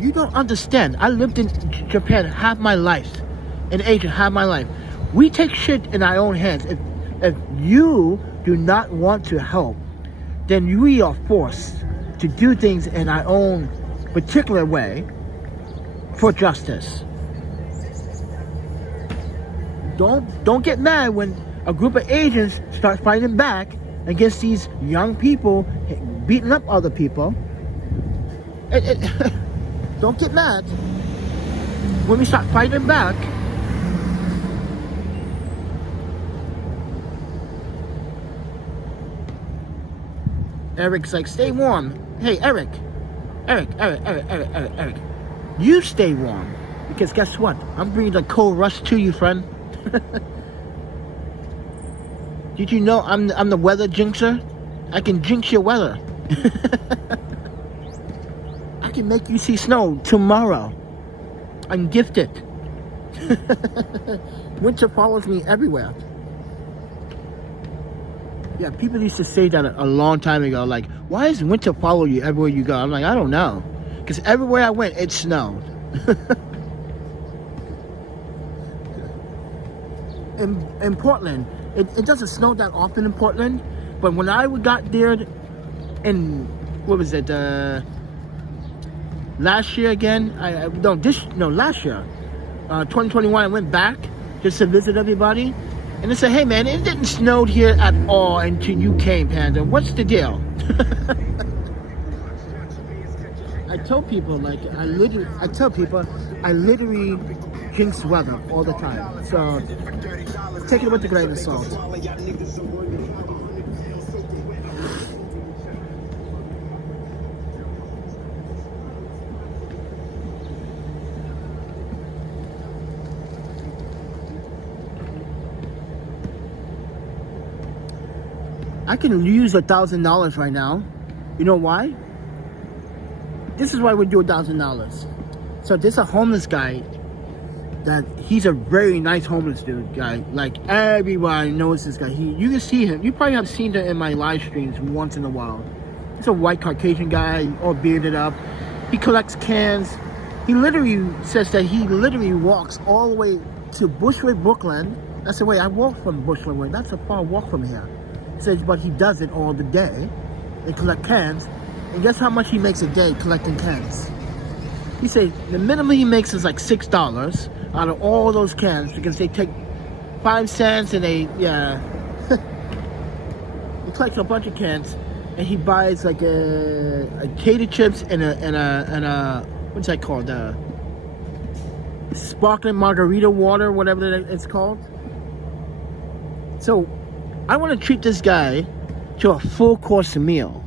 You don't understand. I lived in Japan half my life, in Asia half my life. We take shit in our own hands. If you do not want to help, then we are forced to do things in our own particular way for justice. don't get mad when a group of Asians start fighting back against these young people beating up other people. Don't get mad when we start fighting back. Eric's like, stay warm. Hey, Eric. You stay warm. Because guess what? I'm bringing the cold rush to you, friend. Did you know I'm the weather jinxer? I can jinx your weather. I can make you see snow tomorrow. I'm gifted. Winter follows me everywhere. Yeah, people used to say that a long time ago. Like, why does winter follow you everywhere you go? I'm like, I don't know. Because everywhere I went, it snowed. In Portland, it doesn't snow that often in Portland. But when I got there in, what was it, last year again? Last year. 2021, I went back just to visit everybody. And they said, hey man, it didn't snow here at all until you came, Panda. What's the deal? I tell people, like, I literally jinx weather all the time. So, take it with a grain of salt. I can use $1,000 right now. You know why? This is why we do $1,000. So there's a homeless guy that he's a very nice homeless dude guy. Like everybody knows this guy. You can see him. You probably have seen him in my live streams once in a while. He's a white Caucasian guy, all bearded up. He collects cans. He literally says that he literally walks all the way to Bushwick, Brooklyn. That's the way I walk from Bushwick. That's a far walk from here. He says, but he does it all the day. They collect cans. And guess how much he makes a day collecting cans? He said the minimum he makes is like $6 out of all those cans because they take 5 cents and they collects a bunch of cans and he buys like a tater chips and a what's that called? Sparkling margarita water, whatever it's called. So I want to treat this guy to a full course meal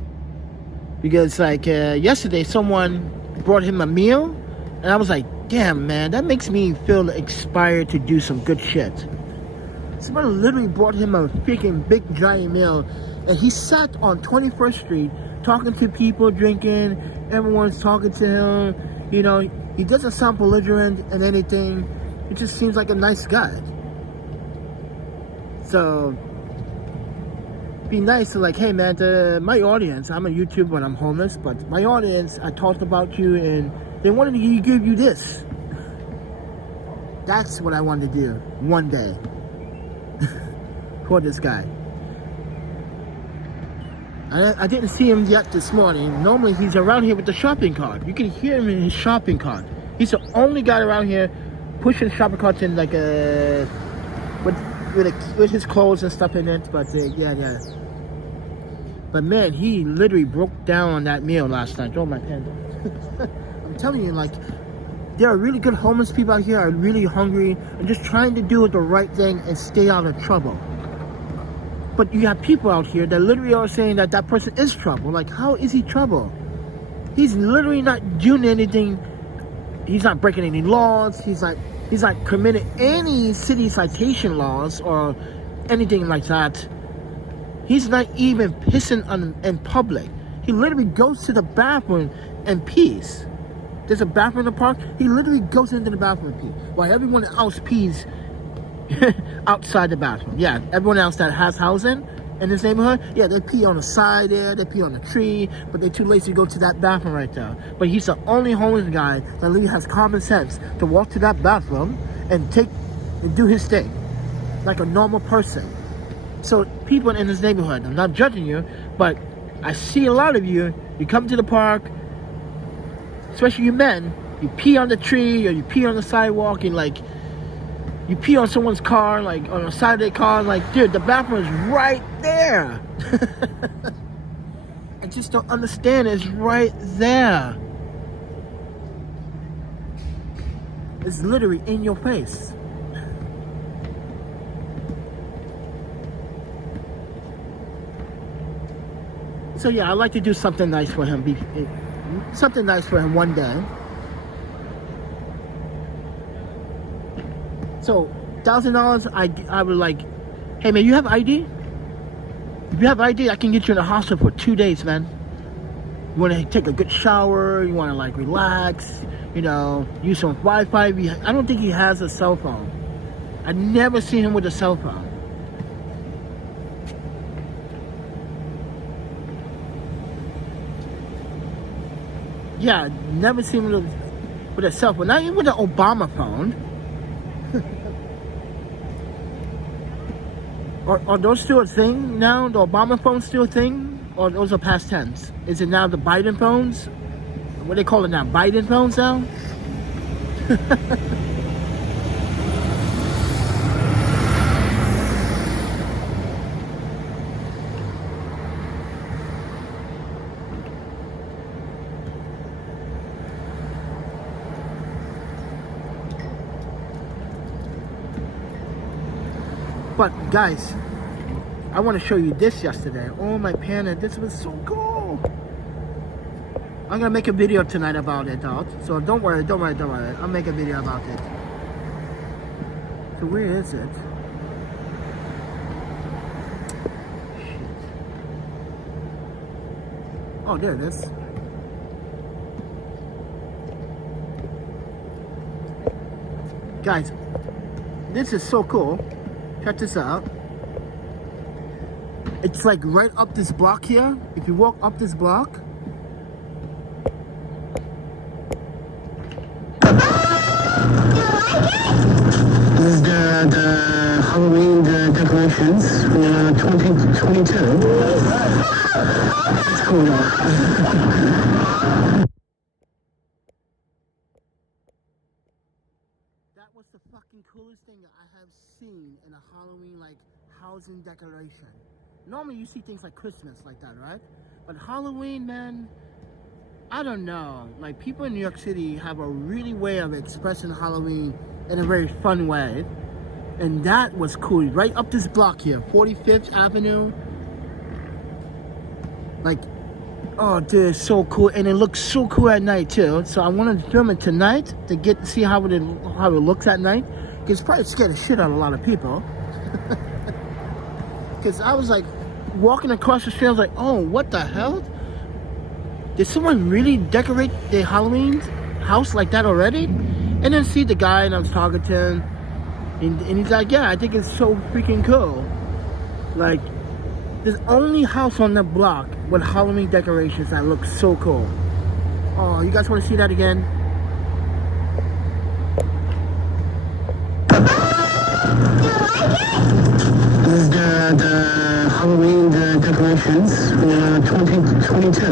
because like yesterday someone brought him a meal and I was like, damn man, that makes me feel inspired to do some good shit. Someone literally brought him a freaking big giant meal and he sat on 21st Street talking to people, drinking, everyone's talking to him, you know, he doesn't sound belligerent and anything, he just seems like a nice guy. So be nice to like, hey man, my audience, I'm a YouTuber and I'm homeless, but my audience, I talked about you and they wanted to give you this. That's what I wanted to do one day for this guy. I didn't see him yet this morning. Normally he's around here with the shopping cart. You can hear him in his shopping cart. He's the only guy around here pushing shopping carts in like a with his clothes and stuff in it. But yeah. But man, he literally broke down on that meal last night. Oh my panda. I'm telling you, like, there are really good homeless people out here are really hungry and just trying to do the right thing and stay out of trouble. But you have people out here that literally are saying that that person is trouble. Like, how is he trouble? He's literally not doing anything. He's not breaking any laws. He's not committing any city citation laws or anything like that. He's not even pissing in public. He literally goes to the bathroom and pees. There's a bathroom in the park. He literally goes into the bathroom and pees. While everyone else pees outside the bathroom. Yeah, everyone else that has housing in this neighborhood, yeah, they pee on the side there, they pee on the tree, but they're too lazy to go to that bathroom right there. But he's the only homeless guy that really has common sense to walk to that bathroom and do his thing like a normal person. So people in this neighborhood, I'm not judging you, but I see a lot of you come to the park, especially you men, you pee on the tree or you pee on the sidewalk and like, you pee on someone's car, like on a side of their car, like, dude, the bathroom is right there. I just don't understand. It's right there. It's literally in your face. So yeah, I'd like to do something nice for him. Something nice for him one day. So $1,000, I would like, hey man, you have ID? If you have ID, I can get you in the hospital for 2 days, man. You want to take a good shower, you want to like relax, you know, use some Wi-Fi. I don't think he has a cell phone. I never seen him with a cell phone. Yeah, never seen him with a cell phone. Not even with an Obama phone. Are those still a thing now? The Obama phone's still a thing? Or those are past tense? Is it now the Biden phones? What do they call it now? Biden phones now? But guys, I want to show you this yesterday. Oh my panda, this was so cool. I'm gonna make a video tonight about it, dog. So don't worry. I'll make a video about it. So where is it? Shit. Oh, there it is. Guys, this is so cool. Check this out. It's like right up this block here. If you walk up this block, this is the Halloween decorations for 2022. It's cool though. That was the fucking coolest thing that I have seen in a Halloween like housing decoration. Normally you see things like Christmas like that, right? But Halloween, man, I don't know. Like, people in New York City have a really way of expressing Halloween in a very fun way. And that was cool. Right up this block here, 45th Avenue. Like, oh dude, it's so cool. And it looks so cool at night too. So I wanted to film it tonight to see how it looks at night. Because it's probably scared the shit out of a lot of people. Because I was like, walking across the street, I was like, oh, what the hell? Did someone really decorate their Halloween house like that already? And then see the guy, and I was talking to him, and he's like, yeah, I think it's so freaking cool. Like, there's only house on the block with Halloween decorations that look so cool. Oh, you guys want to see that again? This is the Halloween decorations for 2022.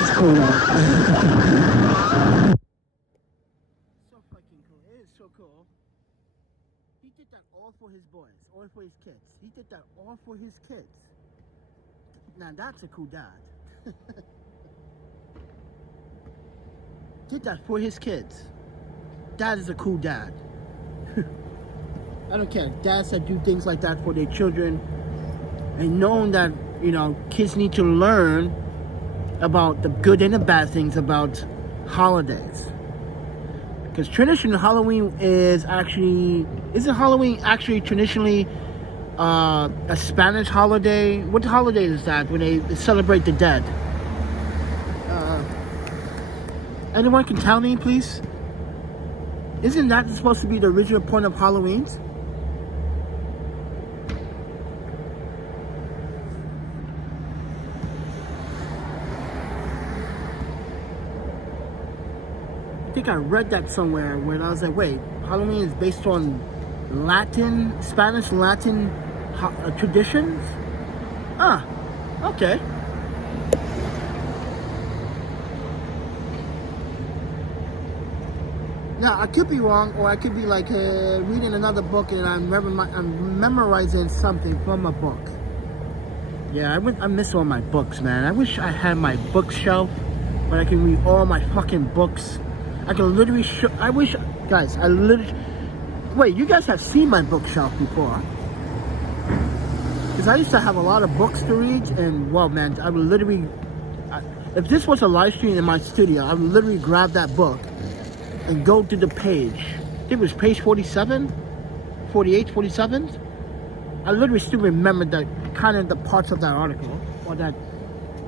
It's cool though. So fucking cool. It is so cool. He did that all for his boys, all for his kids. He did that all for his kids. Now that's a cool dad. Did that for his kids. That is a cool dad. I don't care. Dads that do things like that for their children, and knowing that, you know, kids need to learn about the good and the bad things about holidays. Because traditional Halloween is actually, isn't Halloween actually traditionally a Spanish holiday? What holiday is that when they celebrate the dead? Anyone can tell me, please? Isn't that supposed to be the original point of Halloween? I think I read that somewhere when I was like, wait, Halloween is based on Spanish Latin traditions? Ah, okay. Now, I could be wrong, or I could be like reading another book and I'm memorizing something from a book. Yeah, I miss all my books, man. I wish I had my bookshelf where I can read all my fucking books. I can literally I wish, guys, wait, you guys have seen my bookshelf before. Because I used to have a lot of books to read, and, well, man, I would literally, if this was a live stream in my studio, I would literally grab that book and go to the page. I think it was page 47, 48, 47. I literally still remember the kind of the parts of that article, or that,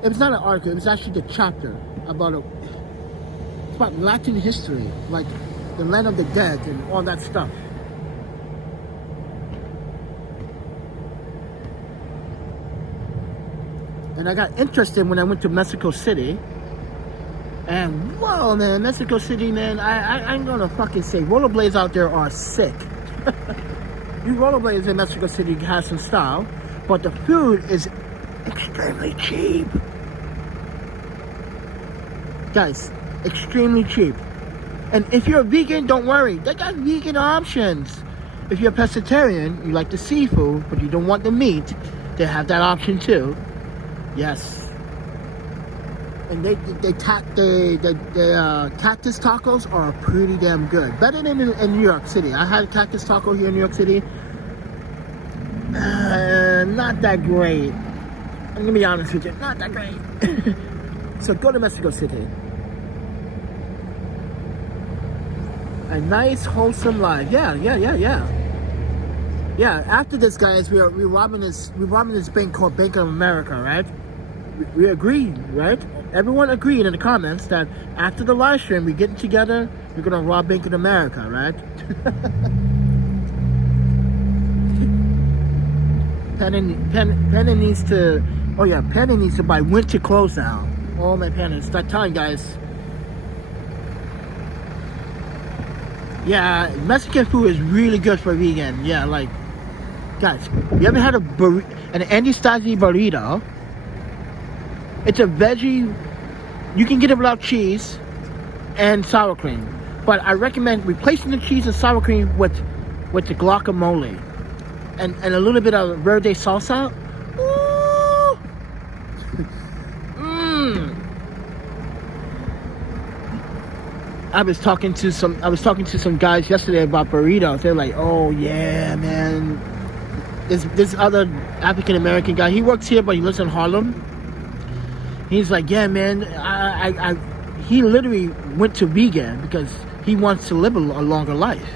it was not an article, it was actually the chapter about it's about Latin history, like the land of the dead and all that stuff. And I got interested when I went to Mexico City. And whoa, man, Mexico City, man, I'm gonna fucking say, rollerblades out there are sick. You rollerblades in Mexico City have some style, but the food is extremely cheap. Guys, extremely cheap. And if you're a vegan, don't worry, they got vegan options. If you're a pescatarian, you like the seafood, but you don't want the meat, they have that option too. Yes. And the cactus tacos are pretty damn good. Better than in New York City. I had a cactus taco here in New York City. Not that great. I'm gonna be honest with you, not that great. So go to Mexico City. A nice, wholesome life. Yeah. Yeah, after this, guys, we're robbing this bank called Bank of America, right? We agreed, right? Everyone agreed in the comments that after the live stream, we're getting together, we're gonna rob Bank of America, right? Penny needs to, oh yeah, Penny needs to buy winter clothes now. Oh my Penny, start telling guys. Yeah, Mexican food is really good for vegan. Yeah, like, guys, you ever had an Andy Stasi burrito? It's a veggie, you can get it without cheese and sour cream. But I recommend replacing the cheese and sour cream with the guacamole. And a little bit of verde salsa. Ooh. I was talking to some guys yesterday about burritos. They're like, oh yeah, man. This other African American guy, he works here but he lives in Harlem. He's like, yeah, man, he literally went to vegan because he wants to live a longer life.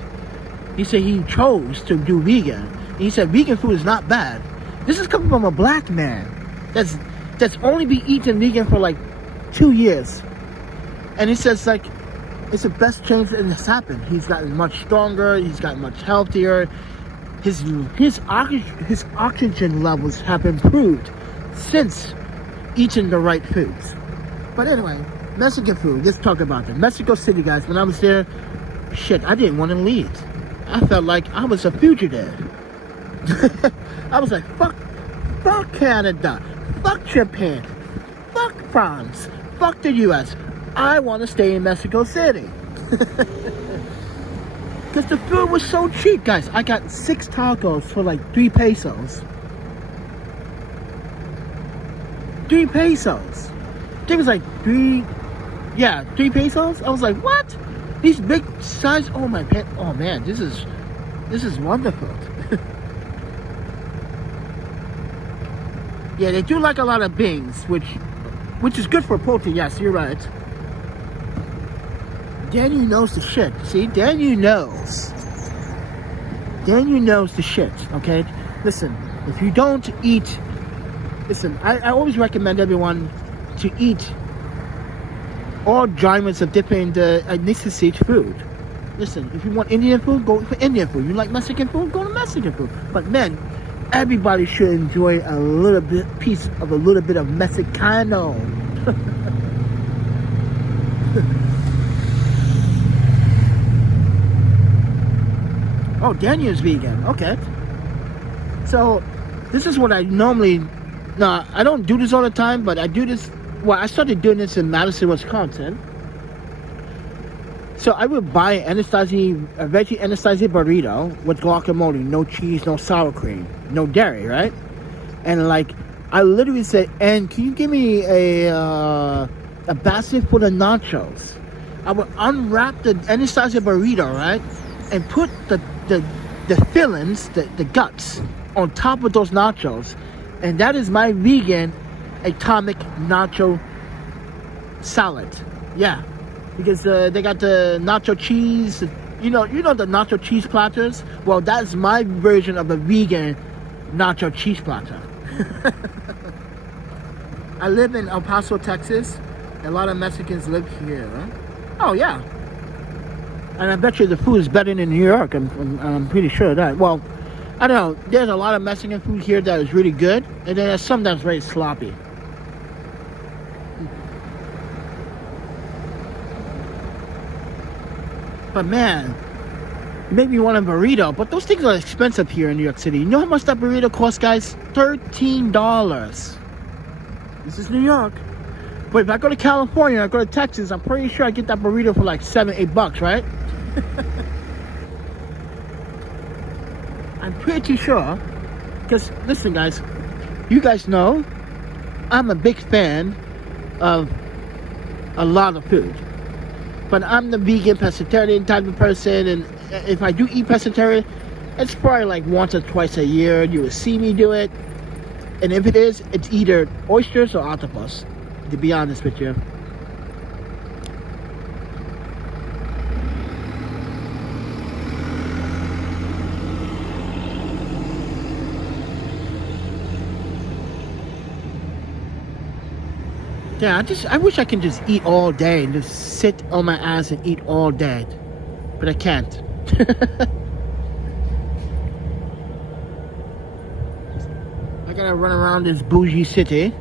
He said he chose to do vegan. And he said vegan food is not bad. This is coming from a black man that's only been eating vegan for like 2 years. And he says, like, it's the best change that has happened. He's gotten much stronger, he's gotten much healthier. His oxygen levels have improved since eating the right foods. But anyway, Mexican food, let's talk about it. Mexico City, guys, when I was there, shit, I didn't want to leave. I felt like I was a fugitive. I was like, fuck Canada, fuck Japan, fuck France, fuck the US. I want to stay in Mexico City. Because the food was so cheap, guys. I got 6 tacos for like 3 pesos. 3 pesos. I think it was like 3 pesos. I was like, what? These big size, oh man, this is wonderful. Yeah, they do like a lot of beans, which is good for protein. Yes, you're right. Daniel knows the shit. See, Daniel knows. Daniel knows the shit. Okay, listen. If you don't eat, listen. I always recommend everyone to eat all genres of different ethnicity food. Listen, if you want Indian food, go for Indian food. You like Mexican food, go to Mexican food. But man, everybody should enjoy a little bit of Mexicano. Oh, Daniel's vegan. Okay. So, this is what I normally... No, I don't do this all the time, but I do this... Well, I started doing this in Madison, Wisconsin. So I would buy a veggie Anastasia burrito with guacamole, no cheese, no sour cream, no dairy, right? And like, I literally said, and can you give me a basket full of nachos? I would unwrap the Anastasia burrito, right? And put the fillings, the guts, on top of those nachos. And that is my vegan atomic nacho salad. Yeah. Because they got the nacho cheese, you know the nacho cheese platters? Well, that's my version of the vegan nacho cheese platter. I live in El Paso, Texas. A lot of Mexicans live here, right? Oh, yeah. And I bet you the food is better than New York. I'm pretty sure of that. Well, I don't know. There's a lot of Mexican food here that is really good. And then there's some that's very sloppy. But man, it made me want a burrito. But those things are expensive here in New York City. You know how much that burrito costs, guys? $13. This is New York. But if I go to California, I go to Texas, I'm pretty sure I get that burrito for like $7-8, right? I'm pretty sure. Because listen, guys, you guys know I'm a big fan of a lot of food. But I'm the vegan, pescatarian type of person, and if I do eat pescatarian, it's probably like once or twice a year. You will see me do it. And if it is, it's either oysters or octopus, to be honest with you. Yeah, I wish I can just eat all day and just sit on my ass and eat all day. But I can't. I gotta run around this bougie city.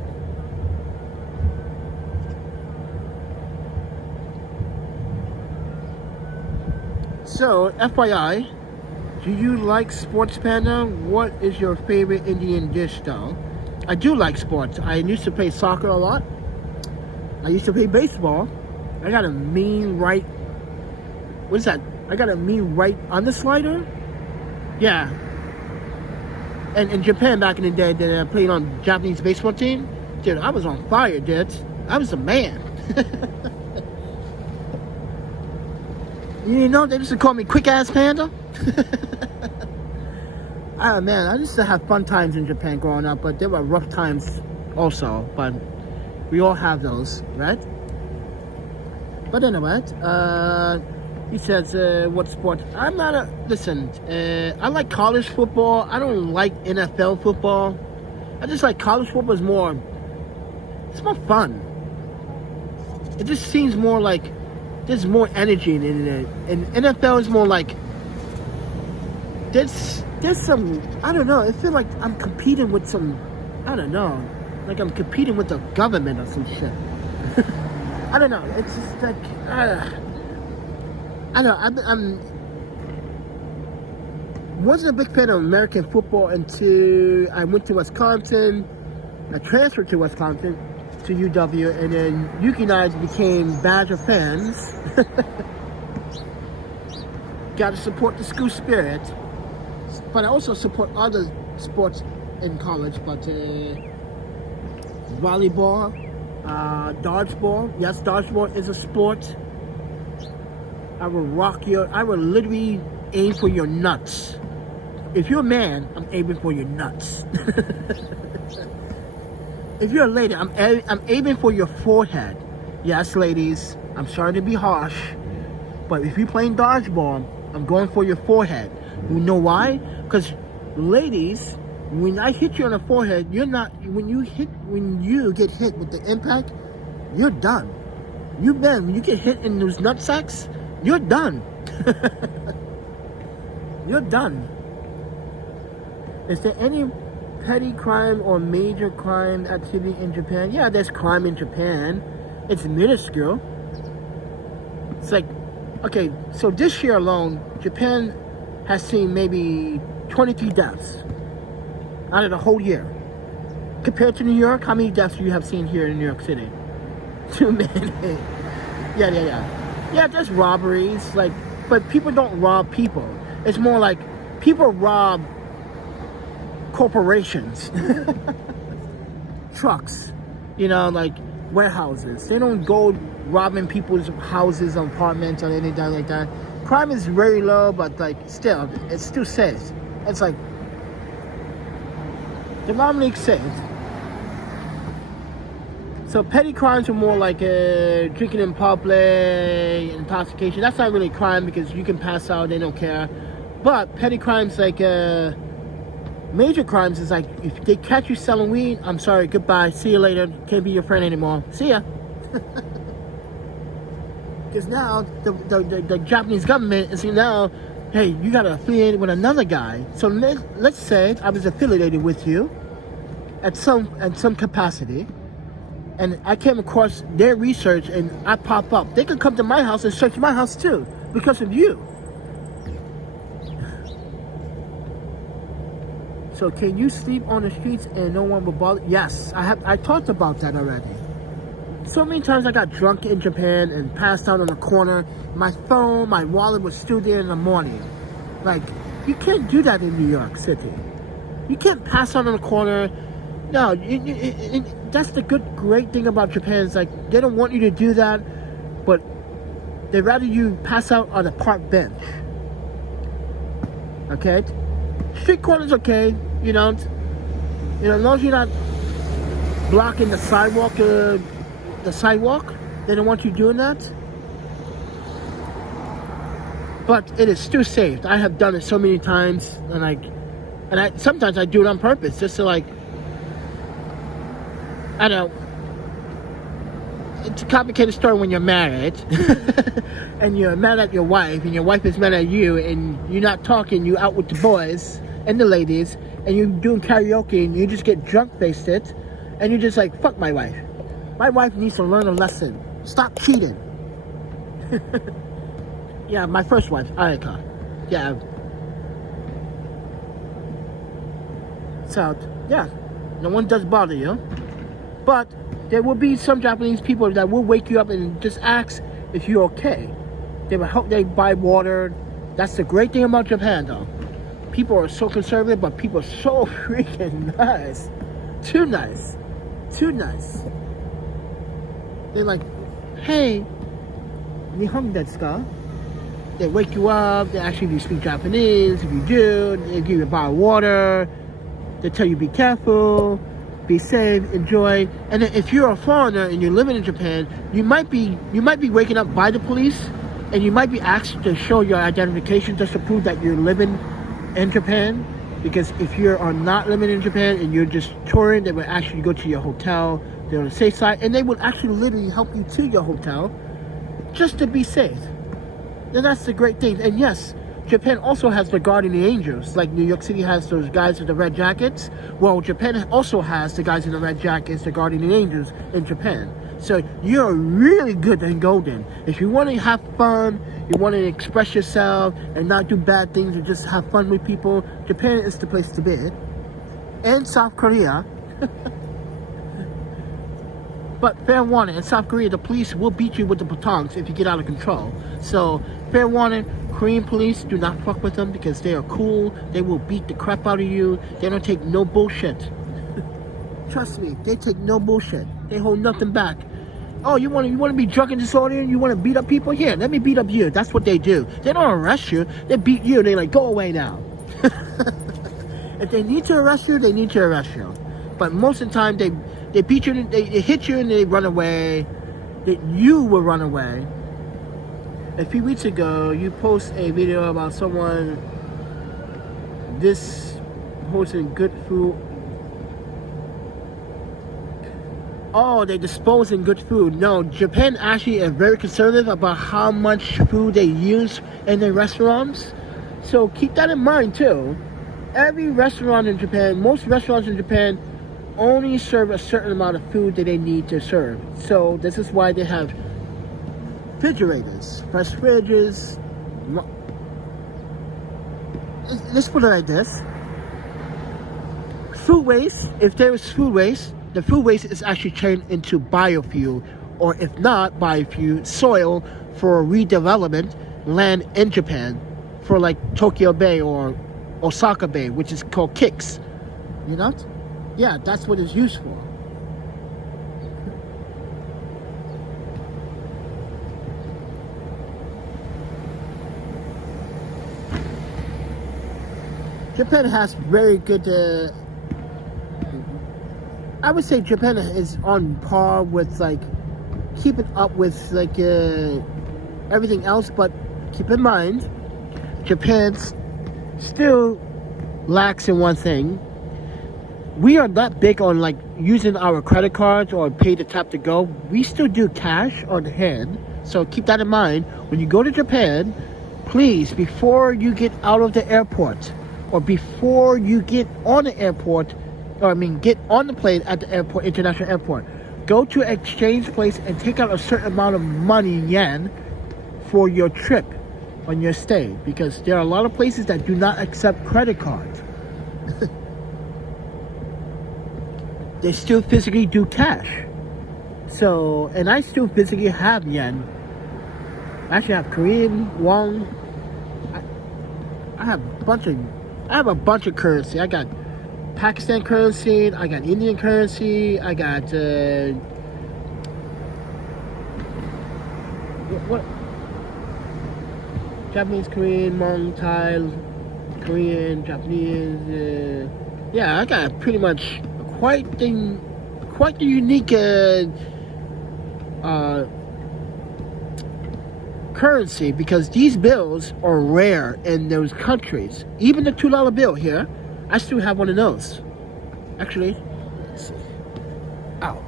So, FYI, do you like sports, Panda? What is your favorite Indian dish, though? I do like sports. I used to play soccer a lot. I used to play baseball. I got a mean right. What is that? I got a mean right underslider. Yeah. And in Japan back in the day, that I played on Japanese baseball team. Dude, I was on fire, dude. I was a man. You know, they used to call me Quick Ass Panda. Ah, man, I used to have fun times in Japan growing up, but there were rough times also. But we all have those, right? But anyway, he says, what sport? I'm not a, listen, I like college football. I don't like NFL football. I just like college football is more, it's more fun. It just seems more like, there's more energy in it. And NFL is more like, there's some, I don't know, I feel like I'm competing with some, I don't know. Like I'm competing with the government or some shit. I don't know. It's just like I don't know. I'm wasn't a big fan of American football until I went to Wisconsin. I transferred to Wisconsin to UW, and then Yuki and I became Badger fans. Got to support the school spirit, but I also support other sports in college, but. Volleyball, dodgeball. Yes, dodgeball is a sport. I will literally aim for your nuts. If you're a man, I'm aiming for your nuts. If you're a lady, I'm aiming for your forehead. Yes, ladies, I'm sorry to be harsh, but if you're playing dodgeball, I'm going for your forehead. You know why? Because ladies, when I hit you on the forehead, you're not, when you get hit with the impact, you're done. When you get hit in those nutsacks, you're done. You're done. Is there any petty crime or major crime activity in Japan? Yeah, there's crime in Japan. It's minuscule. It's like, okay, so this year alone, Japan has seen maybe 23 deaths. Out of the whole year. Compared to New York, how many deaths do you have seen here in New York City? Too many. Yeah. Yeah, there's robberies, like, but people don't rob people. It's more like people rob corporations, trucks, you know, like warehouses. They don't go robbing people's houses, apartments, or anything like that. Crime is very low, but like still, it's still safe. It's like the League safe. So petty crimes are more like drinking in public, intoxication. That's not really crime because you can pass out, they don't care. But petty crimes like major crimes is like if they catch you selling weed, I'm sorry, goodbye, see you later, can't be your friend anymore, see ya. Because now the Japanese government is now, hey, you gotta affiliate with another guy. So let's say I was affiliated with you at some capacity, and I came across their research and I pop up. They could come to my house and search my house too because of you. So can you sleep on the streets and no one will bother? Yes, I talked about that already. So many times I got drunk in Japan and passed out on the corner. My phone, my wallet was still there in the morning. Like, you can't do that in New York City. You can't pass out on the corner. No, that's the great thing about Japan. Is like, they don't want you to do that, but they'd rather you pass out on a park bench. Okay? Street corner's okay, you know, as long as you're not blocking the sidewalk, they don't want you doing that. But it is still safe. I have done it so many times, and I sometimes I do it on purpose, just to like, I don't know. It's a complicated story when you're married and you're mad at your wife and your wife is mad at you and you're not talking, you out with the boys and the ladies and you're doing karaoke and you just get drunk faced it and you're just like, fuck my wife. My wife needs to learn a lesson. Stop cheating. Yeah, my first wife, Ayaka. Yeah. So, yeah, no one does bother you. But there will be some Japanese people that will wake you up and just ask if you're okay. They will help, they buy water. That's the great thing about Japan, though. People are so conservative, but people are so freaking nice. Too nice. Too nice. They're like, hey, Nihon desu ka? They wake you up. They ask you if you speak Japanese. If you do, they give you a bottle of water. They tell you be careful. Be safe, enjoy. And if you're a foreigner and you're living in Japan, you might be waking up by the police and you might be asked to show your identification just to prove that you're living in Japan. Because if you are not living in Japan and you're just touring, they will actually go to your hotel. They're on the safe side and they will actually literally help you to your hotel just to be safe. And that's the great thing. And yes, Japan also has the guardian angels. Like New York City has those guys with the red jackets. Well, Japan also has the guys in the red jackets, the guardian angels in Japan. So you're really good and golden. If you want to have fun, you want to express yourself and not do bad things and just have fun with people, Japan is the place to be. And South Korea. But fair warning, in South Korea, the police will beat you with the batons if you get out of control. So, fair warning, Korean police, do not fuck with them because they are cool. They will beat the crap out of you. They don't take no bullshit. Trust me, they take no bullshit. They hold nothing back. Oh, you want to be drunk and disorderly? You want to beat up people? Here, let me beat up you. That's what they do. They don't arrest you. They beat you. They're like, go away now. If they need to arrest you, they need to arrest you. But most of the time, they beat you, they hit you, and they run away. You will run away. A few weeks ago, you post a video about someone posting good food. Oh, they disposing good food. No, Japan actually is very conservative about how much food they use in their restaurants. So keep that in mind too. Every restaurant in Japan, most restaurants in Japan, only serve a certain amount of food that they need to serve. So this is why they have refrigerators, fresh fridges. Let's put it like this. Food waste, if there is food waste, the food waste is actually turned into biofuel or if not, buy a few soil for redevelopment land in Japan, for like Tokyo Bay or Osaka Bay, which is called kicks. You know? Yeah, that's what it's used for. Japan has very good, I would say Japan is on par with like, keeping up with like everything else, but keep in mind, Japan still lacks in one thing. We are not big on like using our credit cards or pay to tap to go. We still do cash on hand, so keep that in mind. When you go to Japan, please, before you get out of the airport, or before you get on the airport, or I mean get on the plane at the airport, international airport, go to an exchange place and take out a certain amount of money, yen, for your trip on your stay, because there are a lot of places that do not accept credit cards. They still physically do cash. So, and I still physically have yen. I actually have Korean won. I have a bunch of currency. I got Pakistan currency, I got Indian currency, I got what? Japanese, Korean, Hmong, Thai, Korean, Japanese. Yeah, I got pretty much quite the unique currency, because these bills are rare in those countries. Even the $2 bill here, I still have one of those. Actually, let's see. Ow.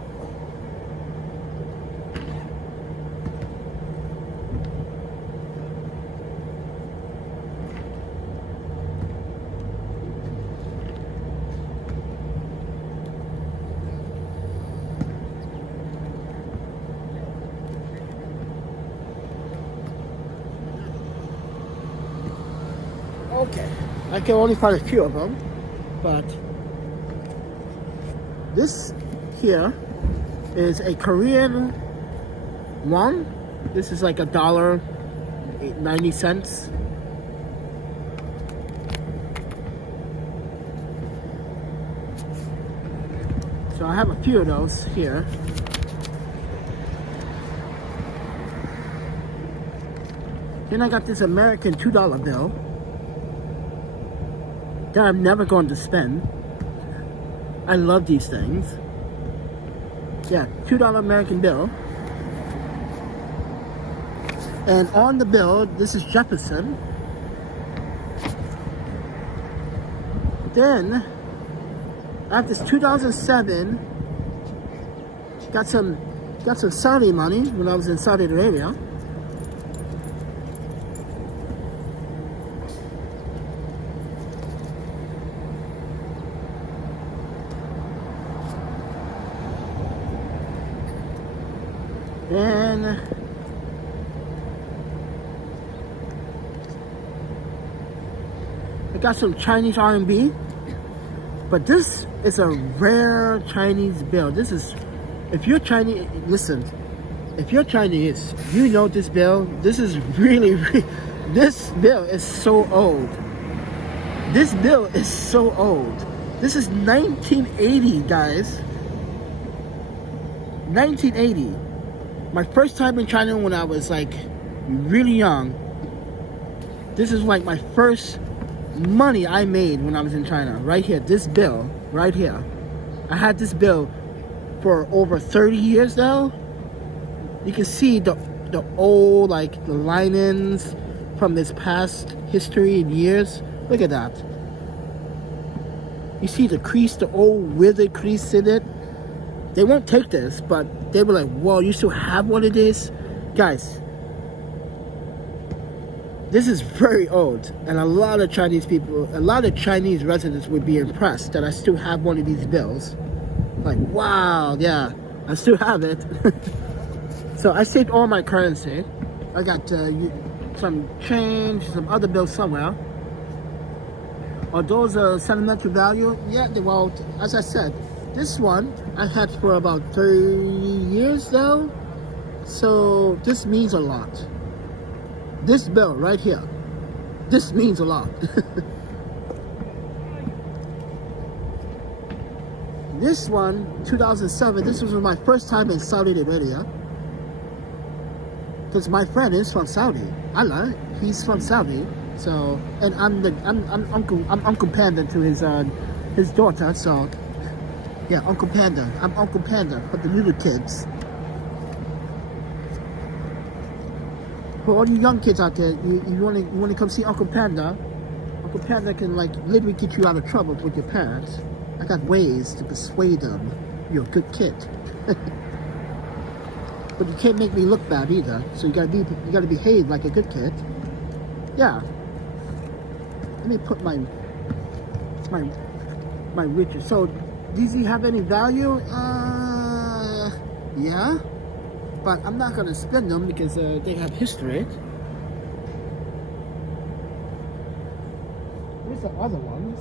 Okay, I can only find a few of them, but this here is a Korean won. This is like $1.90. So I have a few of those here. Then I got this American $2 bill that I'm never going to spend. I love these things. Yeah, $2 American bill. And on the bill, this is Jefferson. Then I have this 2007. Got some Saudi money when I was in Saudi Arabia. Then I got some Chinese RMB, but this is a rare Chinese bill. This is, if you're Chinese, listen, if you're Chinese, you know this bill. This is really, this bill is so old. This bill is so old. This is 1980, guys. 1980. My first time in China when I was like really young. This is like my first money I made when I was in China. Right here, this bill, right here. I had this bill for over 30 years now. You can see the old, like the linings from this past history and years. Look at that. You see the crease, the old withered crease in it. They won't take this, but they were like, whoa, you still have one of these? Guys, this is very old, and a lot of Chinese people, a lot of Chinese residents would be impressed that I still have one of these bills. Like, wow, yeah, I still have it. So I saved all my currency. I got some change, some other bills somewhere. Are those sentimental value? Yeah, well, as I said, this one I had for about 30 years now. So this means a lot. This bill right here, this means a lot. This one, 2007, this was my first time in Saudi Arabia. Because my friend is from Saudi. Allah, he's from Saudi. So, and I'm Uncle Panda to his daughter. So, yeah, Uncle Panda. I'm Uncle Panda for the little kids. For all you young kids out there, you want to come see Uncle Panda. Uncle Panda can like literally get you out of trouble with your parents. I got ways to persuade them you're a good kid. But you can't make me look bad either. So you gotta behave like a good kid. Yeah. Let me put my riches. So these have any value? Yeah. But I'm not gonna spend them because they have history. Here's the other ones.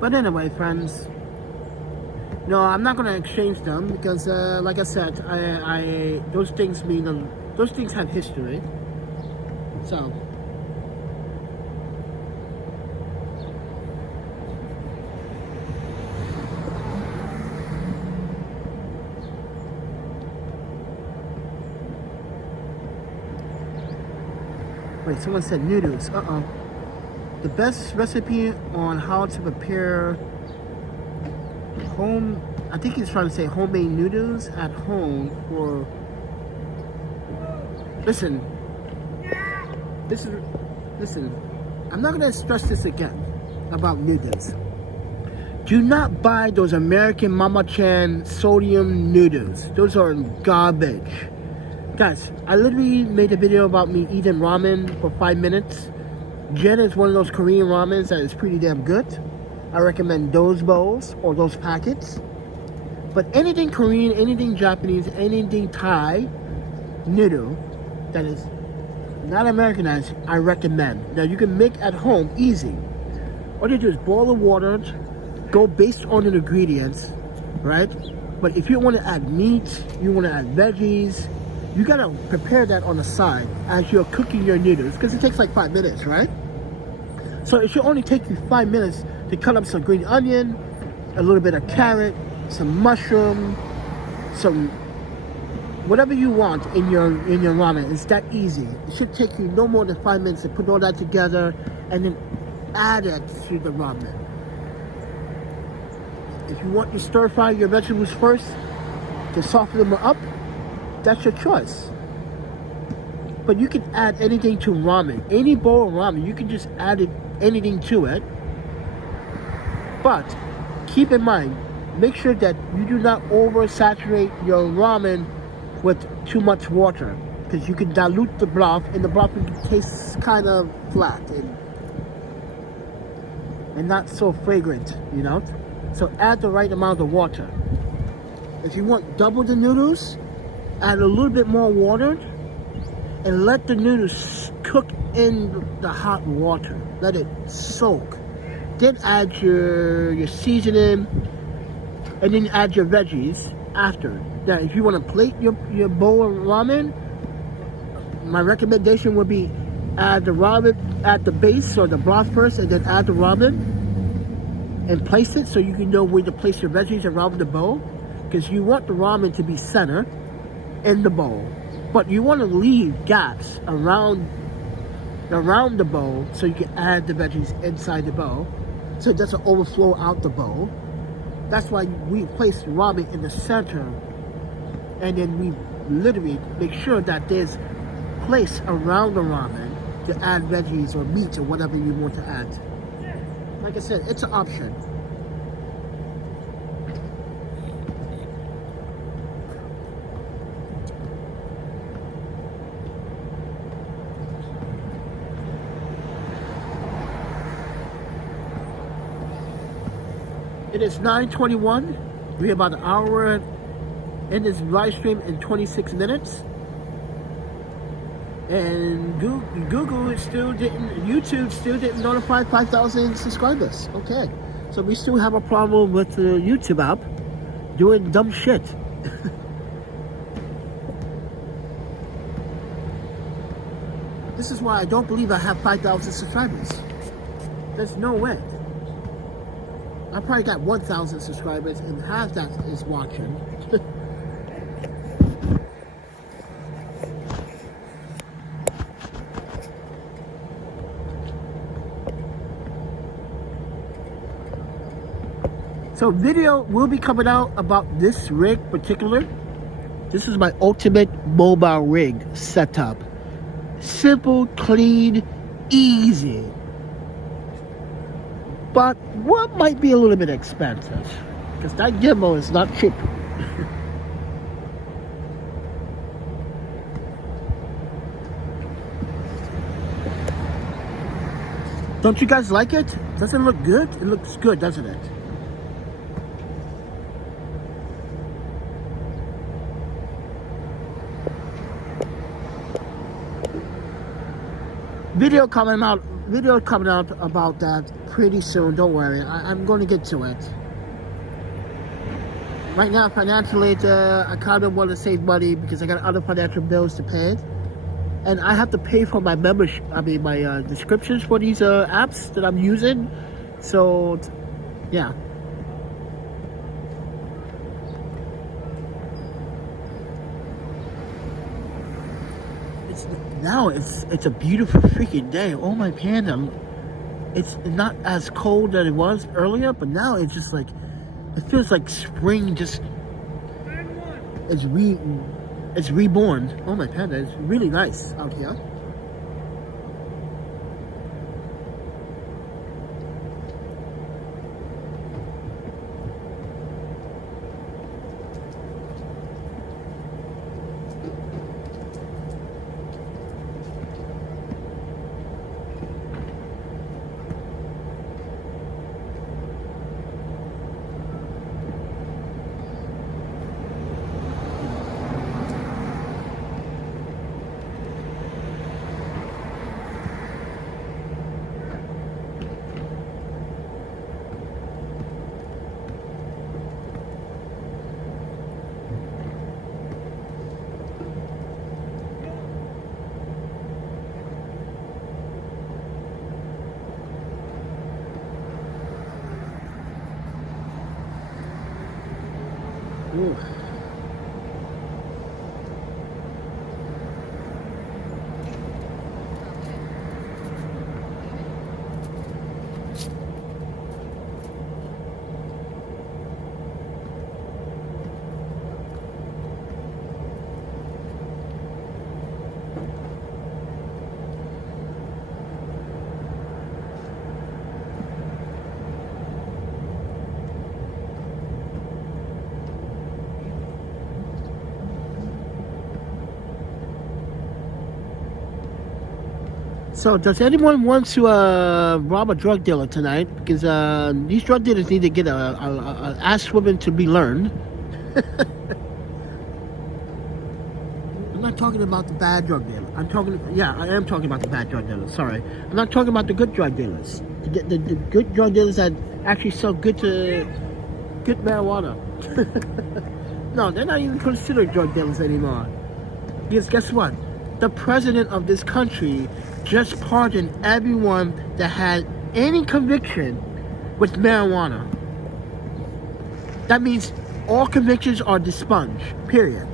But anyway, friends, no, I'm not gonna exchange them because, like I said, those things have history. So, wait, someone said noodles. The best recipe on how to prepare I think he's trying to say homemade noodles at home for, listen, I'm not gonna stress this again about noodles. Do not buy those American Mama Chan sodium noodles. Those are garbage. Guys, I literally made a video about me eating ramen for 5 minutes. Jen is one of those Korean ramens that is pretty damn good. I recommend those bowls or those packets. But anything Korean, anything Japanese, anything Thai noodle that is not Americanized, I recommend. Now you can make at home easy. All you do is boil the water, go based on the ingredients, right? But if you want to add meat, you want to add veggies, you gotta prepare that on the side as you're cooking your noodles, because it takes like 5 minutes, right? So it should only take you 5 minutes to cut up some green onion, a little bit of carrot, some mushroom, some whatever you want in your ramen. It's that easy. It should take you no more than 5 minutes to put all that together and then add it to the ramen. If you want to stir fry your vegetables first to soften them up, that's your choice. But you can add anything to ramen. Any bowl of ramen, you can just add anything to it. But keep in mind, make sure that you do not oversaturate your ramen with too much water, because you can dilute the broth and the broth tastes kind of flat and not so fragrant, you know? So add the right amount of water. If you want double the noodles, add a little bit more water and let the noodles cook in the hot water. Let it soak. Then add your seasoning and then add your veggies after. Now, if you want to plate your bowl of ramen, my recommendation would be add the ramen at the base or the broth first and then add the ramen and place it so you can know where to place your veggies around the bowl, because you want the ramen to be center in the bowl, but you want to leave gaps around the bowl so you can add the veggies inside the bowl so it doesn't overflow out the bowl. That's why we place ramen in the center, and then we literally make sure that there's place around the ramen to add veggies or meat or whatever you want to add. Like I said, it's an option. It is 9:21. We're about an hour in this live stream in 26 minutes. And Google still didn't, YouTube still didn't notify 5,000 subscribers. Okay, so we still have a problem with the YouTube app doing dumb shit. This is why I don't believe I have 5,000 subscribers. There's no way. I probably got 1,000 subscribers and half that is watching. So video will be coming out about this rig particular. This is my ultimate mobile rig setup. Simple, clean, easy. But what might be a little bit expensive, because that gimbal is not cheap. Don't you guys like it? Doesn't it look good? It looks good, doesn't it? Video coming out about that pretty soon. Don't worry, I'm going to get to it. Right now, financially, I kind of want to save money because I got other financial bills to pay, and I have to pay for my membership. I mean, my descriptions for these apps that I'm using. So, yeah. Now it's a beautiful freaking day. Oh my panda. It's not as cold as it was earlier, but now it's just like, it feels like spring just, it's reborn. Oh my panda, it's really nice out here. Ooh. So, does anyone want to rob a drug dealer tonight? Because these drug dealers need to get a ass woman to be learned. I'm not talking about the bad drug dealer. I am talking about the bad drug dealers. Sorry, I'm not talking about the good drug dealers. The good drug dealers that actually sell good marijuana. No, they're not even considered drug dealers anymore. Because guess what? The president of this country just pardoned everyone that had any conviction with marijuana. That means all convictions are expunged, period.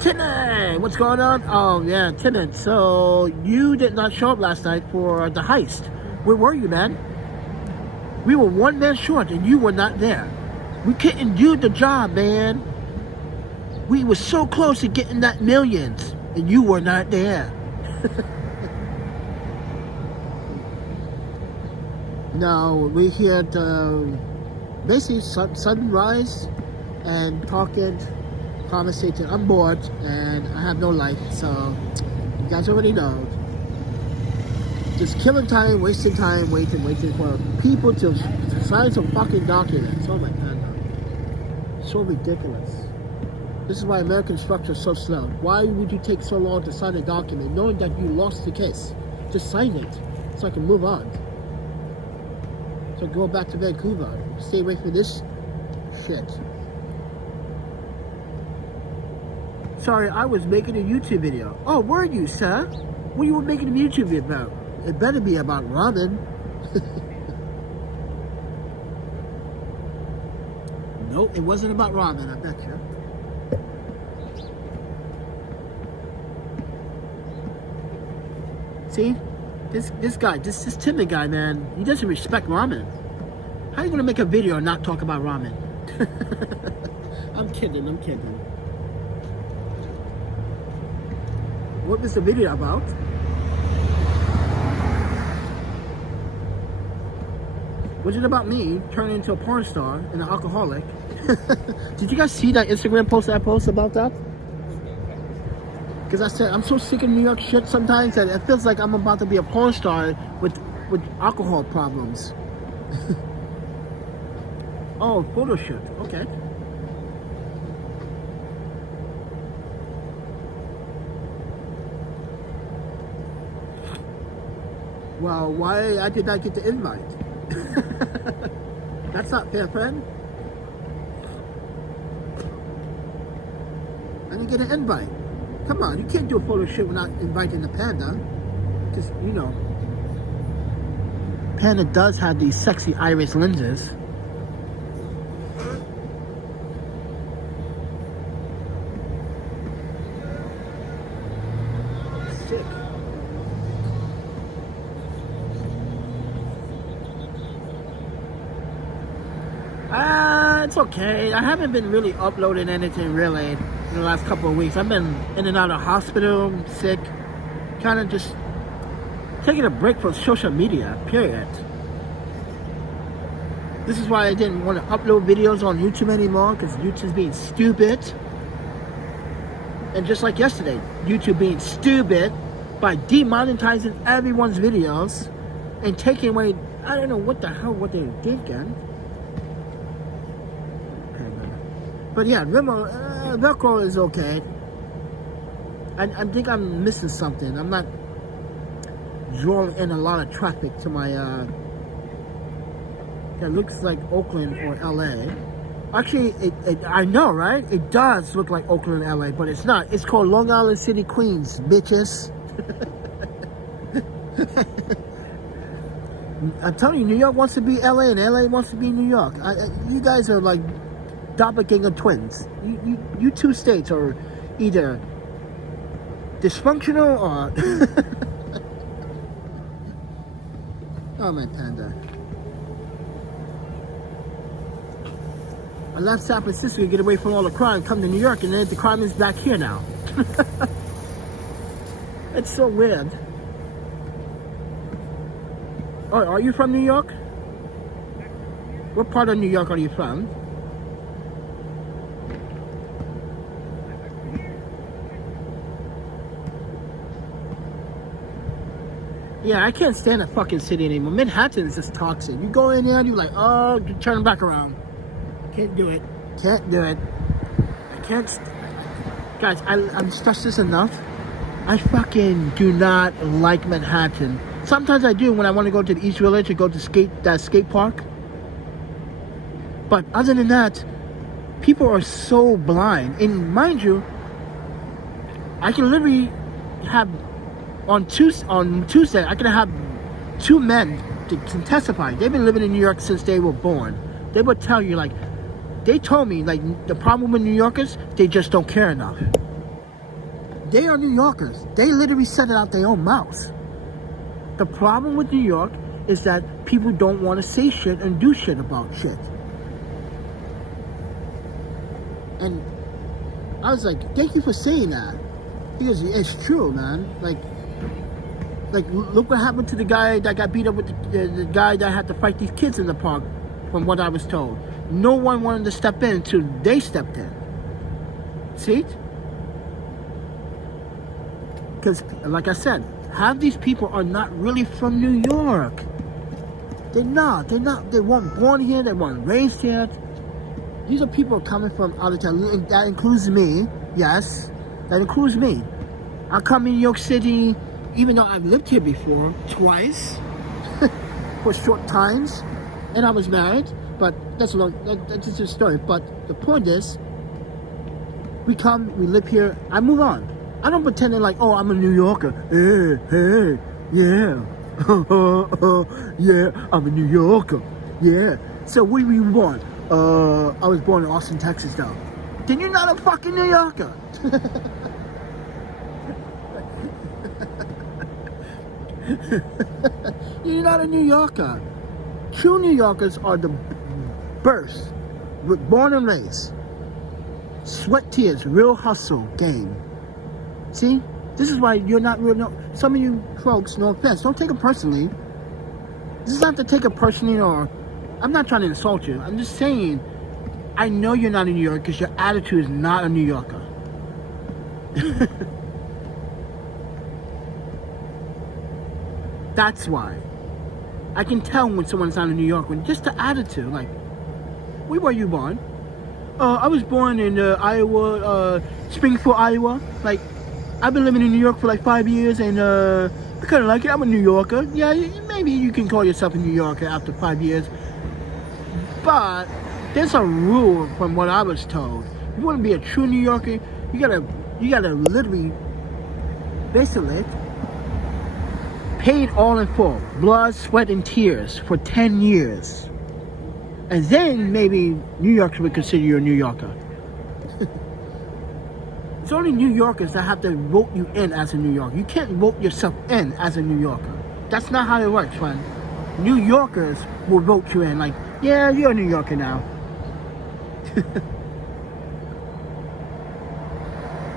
Tenant, what's going on? Oh yeah, Tenant. So you did not show up last night for the heist. Where were you, man? We were one man short and you were not there. We couldn't do the job, man. We were so close to getting that millions and you were not there. Now we're here at basically sunrise and talking, conversation. I'm bored and I have no life, so you guys already know. Just killing time, wasting time, waiting for people to sign some fucking documents. Oh my god, so ridiculous. This is why American structure is so slow. Why would you take so long to sign a document knowing that you lost the case? Just sign it so I can move on. So go back to Vancouver. Stay away from this shit. Sorry, I was making a YouTube video. Oh, were you, sir? What you were making a YouTube video about? It better be about ramen. Nope, it wasn't about ramen, I bet you. See? This guy, this timid guy, man, he doesn't respect ramen. How are you gonna make a video and not talk about ramen? I'm kidding. What was the video about? Was it about me turning into a porn star and an alcoholic? Did you guys see that Instagram post I posted about that? Because I said, I'm so sick of New York shit sometimes that it feels like I'm about to be a porn star with alcohol problems. Oh, photo shoot. Okay. Well, why I did not get the invite? That's not fair, friend. I didn't get an invite. Come on, you can't do a photo shoot without inviting the panda. Because, you know, Panda does have these sexy iris lenses. Sick. It's okay. I haven't been really uploading anything really in the last couple of weeks. I've been in and out of hospital, sick, kind of just taking a break from social media, period. This is why I didn't want to upload videos on YouTube anymore, because YouTube's being stupid. And just like yesterday, YouTube being stupid by demonetizing everyone's videos and taking away, I don't know what the hell what they're thinking. But yeah, Velcro is okay. I think I'm missing something. I'm not drawing in a lot of traffic to my, it looks like Oakland or LA. Actually, I know, right? It does look like Oakland and LA, but it's not. It's called Long Island City, Queens, bitches. I'm telling you, New York wants to be LA and LA wants to be New York. You guys are like doppelganger twins. You two states are either dysfunctional or oh man, Panda. I left San Francisco to get away from all the crime, come to New York, and then the crime is back here now. It's so weird. Oh, are you from New York? What part of New York are you from? Yeah, I can't stand that fucking city anymore. Manhattan is just toxic. You go in there and you're like, oh, you turn back around. Can't do it. Can't do it. I can't. Guys, I'm stressed this enough. I fucking do not like Manhattan. Sometimes I do when I want to go to the East Village and go to that skate park. But other than that, people are so blind. And mind you, I can literally have on Tuesday, I can have two men to testify. They've been living in New York since they were born. They would tell you, like, they told me, like, the problem with New Yorkers, they just don't care enough. They are New Yorkers. They literally said it out their own mouths. The problem with New York is that people don't want to say shit and do shit about shit. And I was like, thank you for saying that. Because it's true, man. Like look what happened to the guy that got beat up with the guy that had to fight these kids in the park, from what I was told. No one wanted to step in until they stepped in. See? Because, like I said, half these people are not really from New York. They're not. They weren't born here. They weren't raised here. These are people coming from out of town. That includes me. Yes, that includes me. I come in New York City, even though I've lived here before, twice, for short times, and I was married. But that's just a story. But the point is, we come, we live here, I move on. I don't pretend like, oh, I'm a New Yorker. Hey, yeah. Yeah, I'm a New Yorker. Yeah. So where were you born? I was born in Austin, Texas, though. Then you're not a fucking New Yorker. You're not a New Yorker. True New Yorkers are the birth, born and raised. Sweat, tears, real hustle game. See? This is why you're not real. No, some of you folks, no offense, don't take it personally. This is not to take it personally, or I'm not trying to insult you. I'm just saying, I know you're not a New Yorker because your attitude is not a New Yorker. That's why. I can tell when someone's not a New Yorker, just the attitude. Like, where were you born? I was born in Iowa, Springfield, Iowa. Like, I've been living in New York for like 5 years, and I kind of like it. I'm a New Yorker. Yeah, maybe you can call yourself a New Yorker after 5 years. But there's a rule from what I was told. If you want to be a true New Yorker, you gotta literally, basically, paid all in full, blood, sweat, and tears for 10 years. And then maybe New Yorkers would consider you a New Yorker. It's only New Yorkers that have to vote you in as a New Yorker. You can't vote yourself in as a New Yorker. That's not how it works, friend. New Yorkers will vote you in, like, yeah, you're a New Yorker now.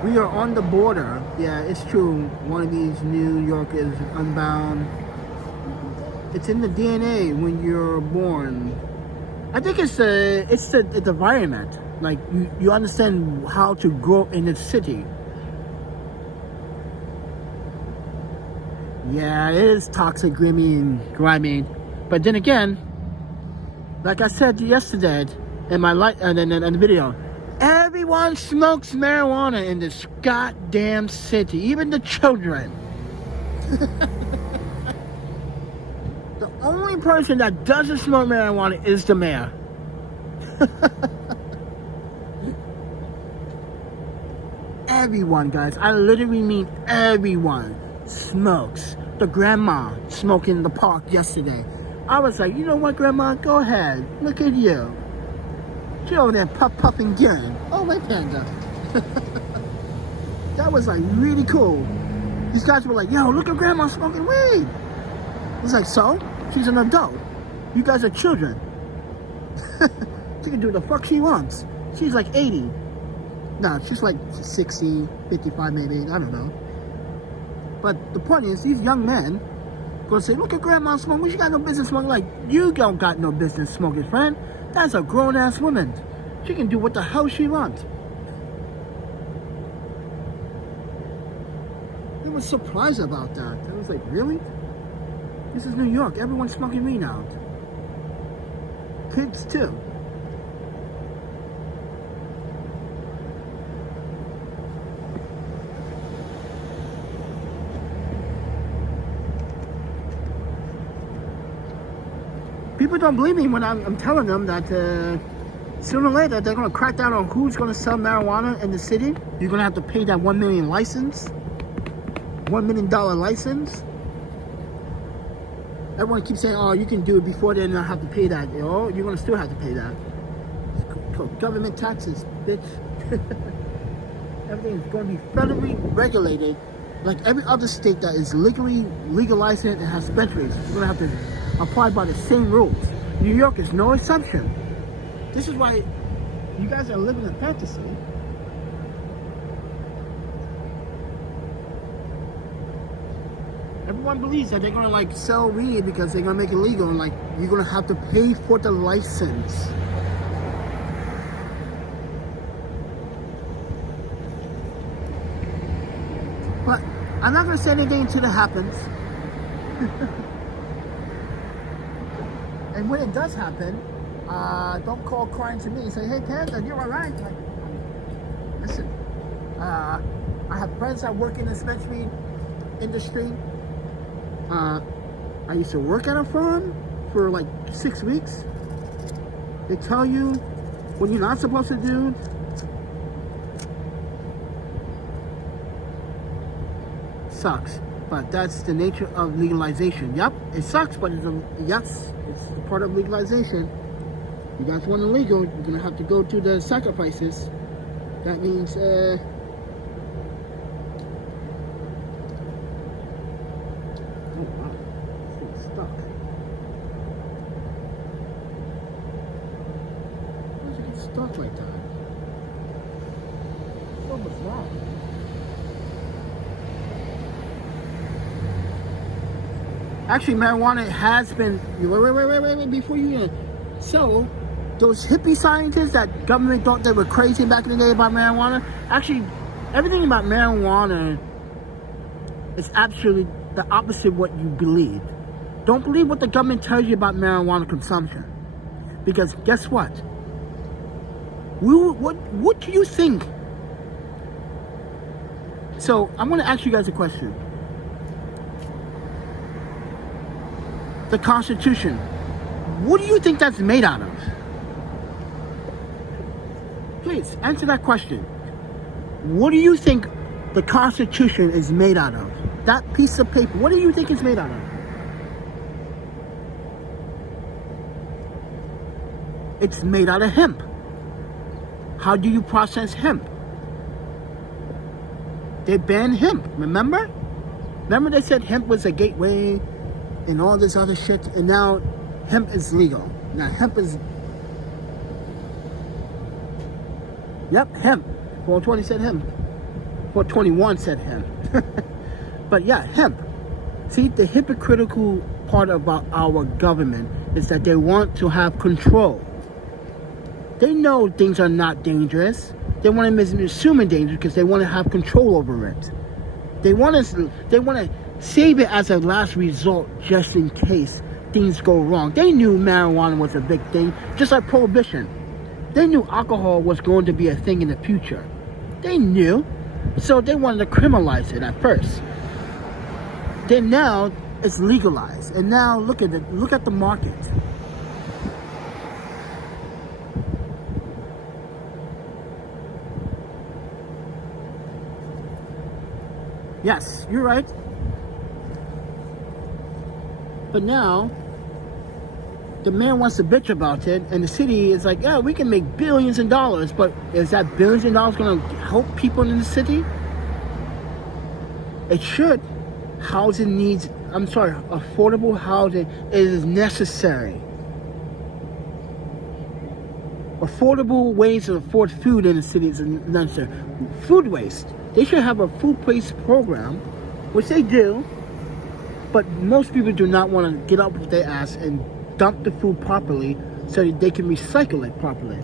We are on the border. Yeah, it's true. One of these New Yorkers unbound. It's in the DNA when you're born. I think it's the environment. Like, you understand how to grow in a city. Yeah, it is toxic, grimy. But then again, like I said yesterday in my in the video, everyone smokes marijuana in this goddamn city, even the children. The only person that doesn't smoke marijuana is the mayor. Everyone, guys, I literally mean everyone smokes. The grandma smoking in the park yesterday. I was like, you know what, grandma, go ahead. Look at you. She over there puffing gun. Oh, my panda. That was like really cool. These guys were like, yo, look at grandma smoking weed. I was like, so? She's an adult. You guys are children. She can do the fuck she wants. She's like 80. No, she's like 60, 55 maybe, I don't know. But the point is, these young men gonna say, look at grandma smoking, she got no business smoking. Like, you don't got no business smoking, friend. That's a grown-ass woman. She can do what the hell she wants. I was surprised about that. I was like, really? This is New York, everyone's smoking weed now. Kids too. People don't believe me when I'm telling them that sooner or later they're going to crack down on who's going to sell marijuana in the city. You're going to have to pay that $1 million license. $1 million license. Everyone keeps saying, oh, you can do it before then, not have to pay that. Oh, you're going to still have to pay that. Government taxes, bitch. Everything is going to be federally regulated like every other state that is legalizing it and has dispensaries. You're going to have to apply by the same rules. New York is no exception. This is why you guys are living in fantasy. Everyone believes that they're gonna like sell weed because they're gonna make it legal, and like you're gonna have to pay for the license. But I'm not gonna say anything until it happens. And when it does happen, don't call crying to me and say, "Hey Panda, you're alright." Like, listen, I have friends that work in the dispensary industry. I used to work at a farm for like 6 weeks. They tell you what you're not supposed to do. Sucks, but that's the nature of legalization. Yep, it sucks, but yes, it's part of legalization. You guys want it legal, you're gonna have to go through the sacrifices. That means stuck like that. What was wrong? Actually, marijuana has been. Wait, before you. So, those hippie scientists that government thought they were crazy back in the day about marijuana, actually, everything about marijuana is actually the opposite of what you believe. Don't believe what the government tells you about marijuana consumption. Because guess what? What do you think? So I'm going to ask you guys a question. The Constitution, what do you think that's made out of? Please answer that question. What do you think the Constitution is made out of? That piece of paper, what do you think it's made out of? It's made out of hemp. How do you process hemp? They banned hemp, remember? Remember they said hemp was a gateway and all this other shit, and now hemp is legal. Now hemp is... Yep, hemp. 420 said hemp. 421 said hemp. But yeah, hemp. See, the hypocritical part about our government is that they want to have control. They know things are not dangerous. They want to assume it's dangerous because they want to have control over it. They want to save it as a last resort just in case things go wrong. They knew marijuana was a big thing, just like prohibition. They knew alcohol was going to be a thing in the future. They knew, so they wanted to criminalize it at first. Then now it's legalized, and now look at the market. Yes, you're right. But now, the man wants to bitch about it, and the city is like, yeah, we can make billions of dollars, but is that billions of dollars going to help people in the city? It should. Housing needs, affordable housing is necessary. Affordable ways to afford food in the city is necessary. Food waste. They should have a food waste program, which they do, but most people do not want to get up with their ass and dump the food properly so that they can recycle it properly.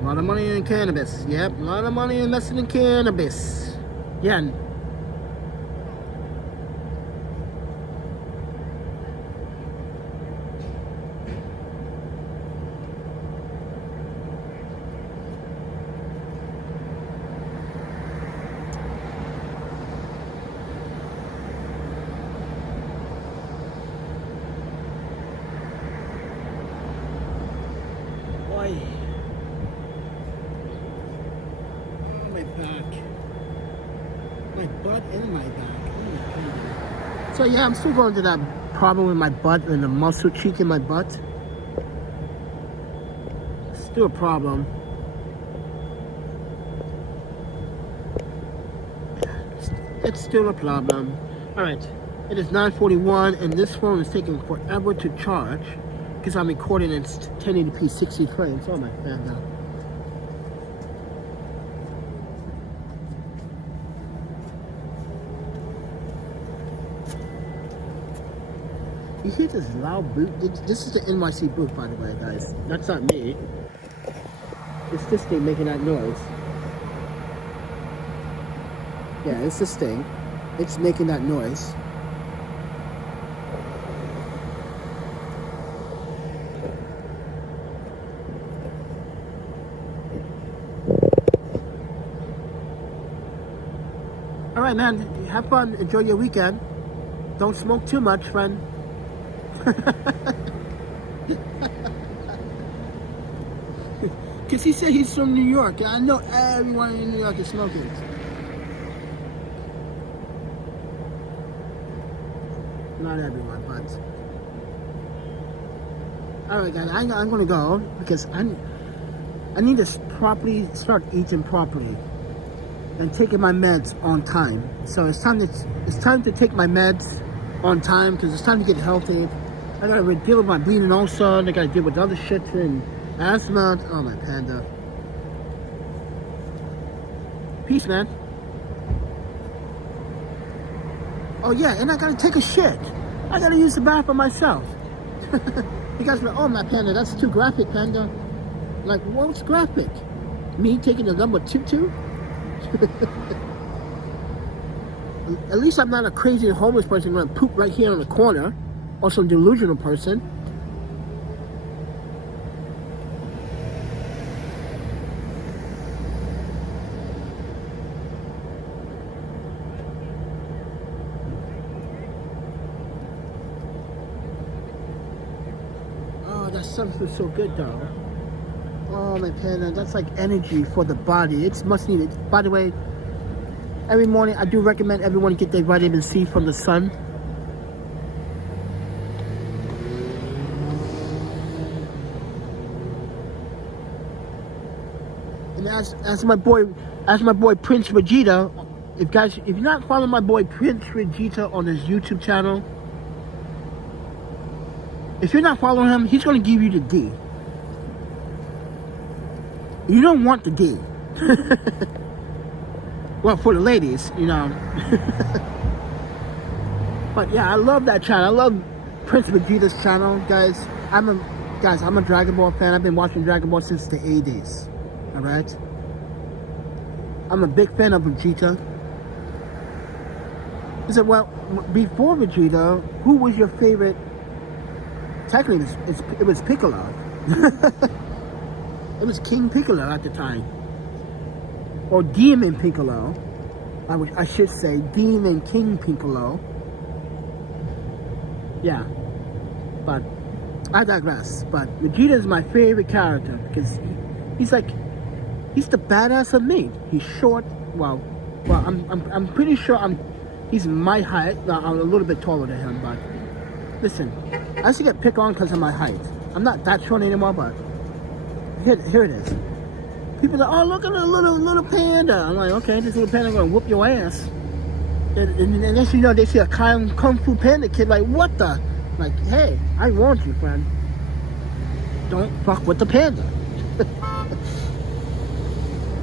A lot of money in cannabis. Yep, a lot of money invested in cannabis. Yeah. So yeah, I'm still going through that problem with my butt and the muscle cheek in my butt. Still a problem. it's still a problem. Alright, it is 9:41 and this phone is taking forever to charge because I'm recording in 1080p 60 frames. Oh my god now. You hear this loud boot? This is the NYC booth, by the way, guys. That's not me. It's this thing making that noise. Yeah, it's this thing. It's making that noise. Alright, man. Have fun. Enjoy your weekend. Don't smoke too much, friend. Because he said he's from New York, and I know everyone in New York is smoking. Not everyone, but... Alright guys, I'm gonna go, because I need to properly start eating properly. And taking my meds on time. So it's time to take my meds on time, because it's time to get healthy. I gotta deal with my bleeding ulcer, and I gotta deal with other shit and asthma. Oh my panda. Peace, man. Oh yeah, and I gotta take a shit. I gotta use the bathroom myself. You guys are like, oh my panda, that's too graphic, panda. Like, what's graphic? Me taking the number 22? At least I'm not a crazy homeless person gonna poop right here in the corner. Or some delusional person. Oh, that stuff feels so good though. Oh my panda, that's like energy for the body. It's much needed. By the way, every morning I do recommend everyone get their vitamin C from the sun. As my boy Prince Vegeta, if you're not following my boy Prince Vegeta on his YouTube channel, if you're not following him, he's gonna give you the D. You don't want the D. Well, for the ladies, you know. But yeah, I love that channel. I love Prince Vegeta's channel, guys. I'm a Dragon Ball fan. I've been watching Dragon Ball since the 80s. Alright? I'm a big fan of Vegeta. He said, well, before Vegeta, who was your favorite? Technically, it was Piccolo. It was King Piccolo at the time. Or Demon Piccolo. I should say Demon King Piccolo. Yeah. But I digress. But Vegeta is my favorite character because he's the badass of me. He's short. Well, I'm pretty sure he's my height. I'm a little bit taller than him, but listen, I used to get picked on because of my height. I'm not that short anymore, but here it is. People are, oh, look at the little panda. I'm like, okay, this little panda gonna whoop your ass. And next you know, they see a kung fu panda kid, like, what the? Like, hey, I warned you, friend. Don't fuck with the panda.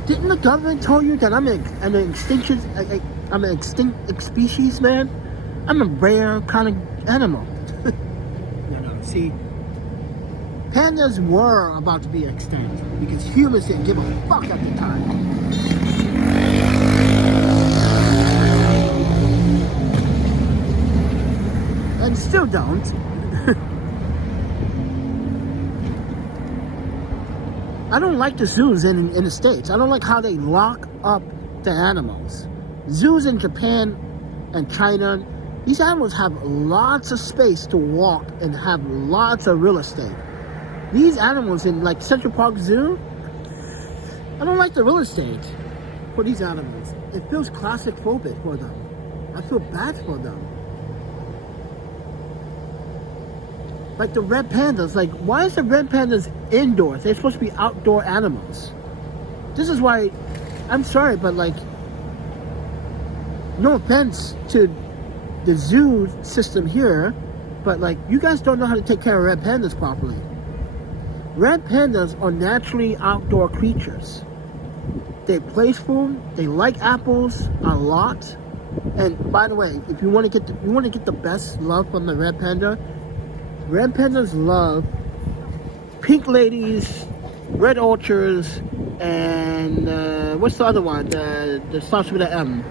Didn't the government tell you that I'm an extinct species, man? I'm a rare kind of animal. You know, see, pandas were about to be extinct because humans didn't give a fuck at the time. And still don't. I don't like the zoos in the States. I don't like how they lock up the animals. Zoos in Japan and China, these animals have lots of space to walk and have lots of real estate. These animals in like Central Park Zoo, I don't like the real estate for these animals. It feels claustrophobic for them. I feel bad for them. Like the red pandas, like why is the red pandas indoors? They're supposed to be outdoor animals. This is why, I'm sorry, but like, no offense to the zoo system here, but like, you guys don't know how to take care of red pandas properly. Red pandas are naturally outdoor creatures. They're playful. They like apples a lot. And by the way, if you want to get the best love from the red panda, red pandas love pink ladies, red orchards, and what's the other one? The starts with an M.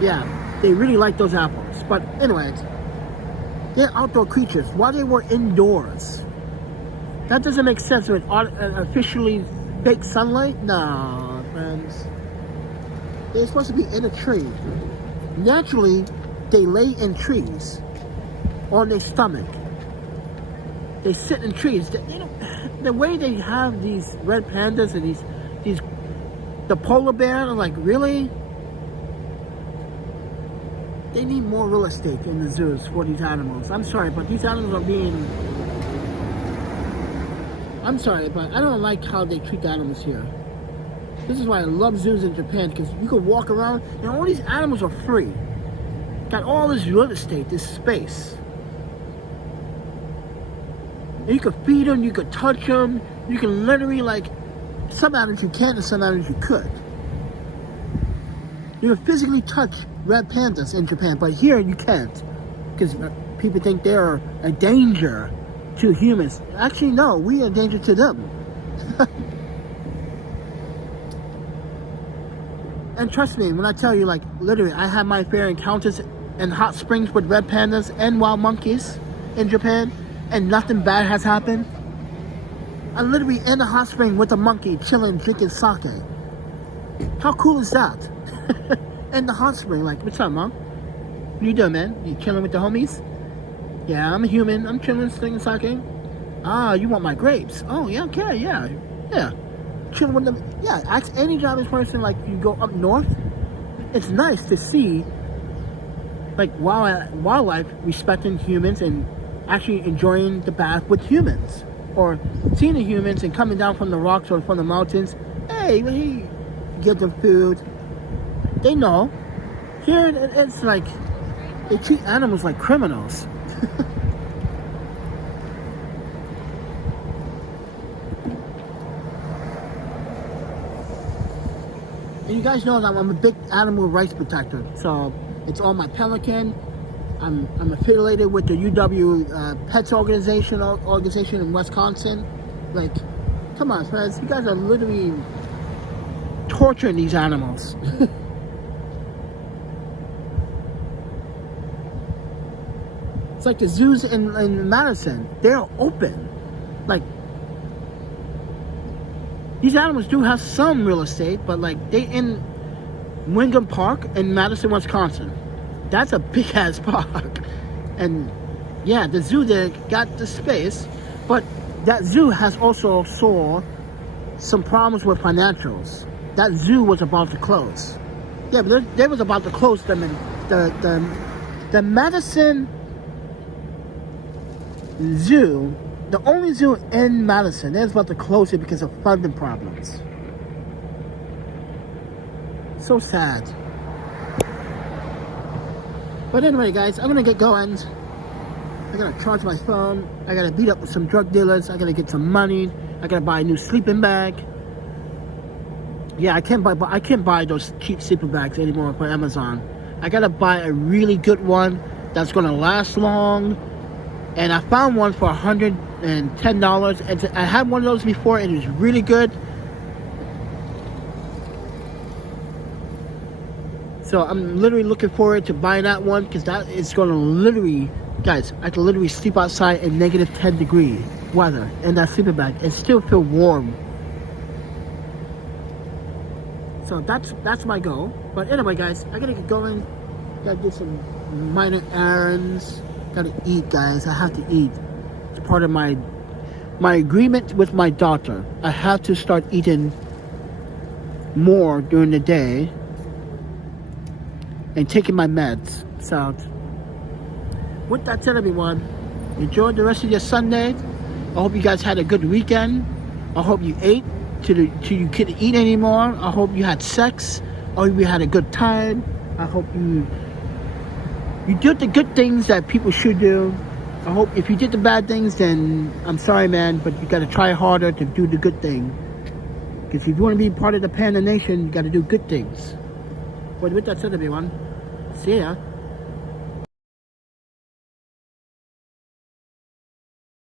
Yeah, they really like those apples. But anyways, they're outdoor creatures. While they were indoors, that doesn't make sense with officially baked sunlight. No, friends. They're supposed to be in a tree. Naturally, they lay in trees on their stomach. They sit in trees. The way they have these red pandas and the polar bear, I'm like, really? They need more real estate in the zoos for these animals. I'm sorry, but these animals are being... I'm sorry, but I don't like how they treat the animals here. This is why I love zoos in Japan, because you can walk around and all these animals are free. Got all this real estate, this space. And you can feed them, you can touch them, you can literally, like, some animals you can't and some animals you could. You can physically touch red pandas in Japan, but here you can't, because people think they're a danger to humans. Actually, no, we are a danger to them. And trust me when I tell you, like, literally, I had my fair encounters in hot springs with red pandas and wild monkeys in Japan, and nothing bad has happened. I'm literally in a hot spring with a monkey chilling, drinking sake. How cool is that? In the hot spring, like, what's up, Mom? What you doing, man? You chilling with the homies? Yeah, I'm a human. I'm chilling, drinking sake. Ah, you want my grapes? Oh, yeah, okay, yeah. Yeah. Chilling with them. Yeah, ask any Japanese person, like, you go up north. It's nice to see, like, wildlife respecting humans and actually enjoying the bath with humans. Or seeing the humans and coming down from the rocks or from the mountains. Hey, give them food. They know. Here, it's like, they treat animals like criminals. And you guys know that I'm a big animal rights protector. So it's on my Pelican. I'm affiliated with the UW Pets organization in Wisconsin. Like, come on, friends. You guys are literally torturing these animals. It's like the zoos in Madison. They're open. Like, these animals do have some real estate, but like, they in Wingham Park in Madison, Wisconsin. That's a big ass park. And yeah, the zoo there got the space, but that zoo has also saw some problems with financials. That zoo was about to close. Yeah, but they was about to close them in the Madison Zoo, the only zoo in Madison, they're about to close it because of funding problems. So sad. But anyway, guys, I'm gonna get going. I gotta charge my phone. I gotta beat up with some drug dealers. I gotta get some money. I gotta buy a new sleeping bag. Yeah, I can't buy those cheap sleeping bags anymore from Amazon. I gotta buy a really good one that's gonna last long. And I found one for $110. And I had one of those before, and it was really good. So I'm literally looking forward to buying that one, because that is going to literally, guys, I can literally sleep outside in negative 10 degree weather in that sleeping bag and still feel warm. So that's my goal. But anyway, guys, I gotta get going. Gotta do some minor errands. Gotta eat, guys. I have to eat. It's part of my agreement with my doctor. I have to start eating more during the day and taking my meds. So with that said, everyone, enjoy the rest of your Sunday. I hope you guys had a good weekend. I hope you ate till you couldn't eat anymore. I hope you had sex. I hope we had a good time. I hope you did the good things that people should do. I hope if you did the bad things, then I'm sorry, man, but you got to try harder to do the good thing. Because if you want to be part of the Panda Nation, you got to do good things. But with that said, everyone, see ya.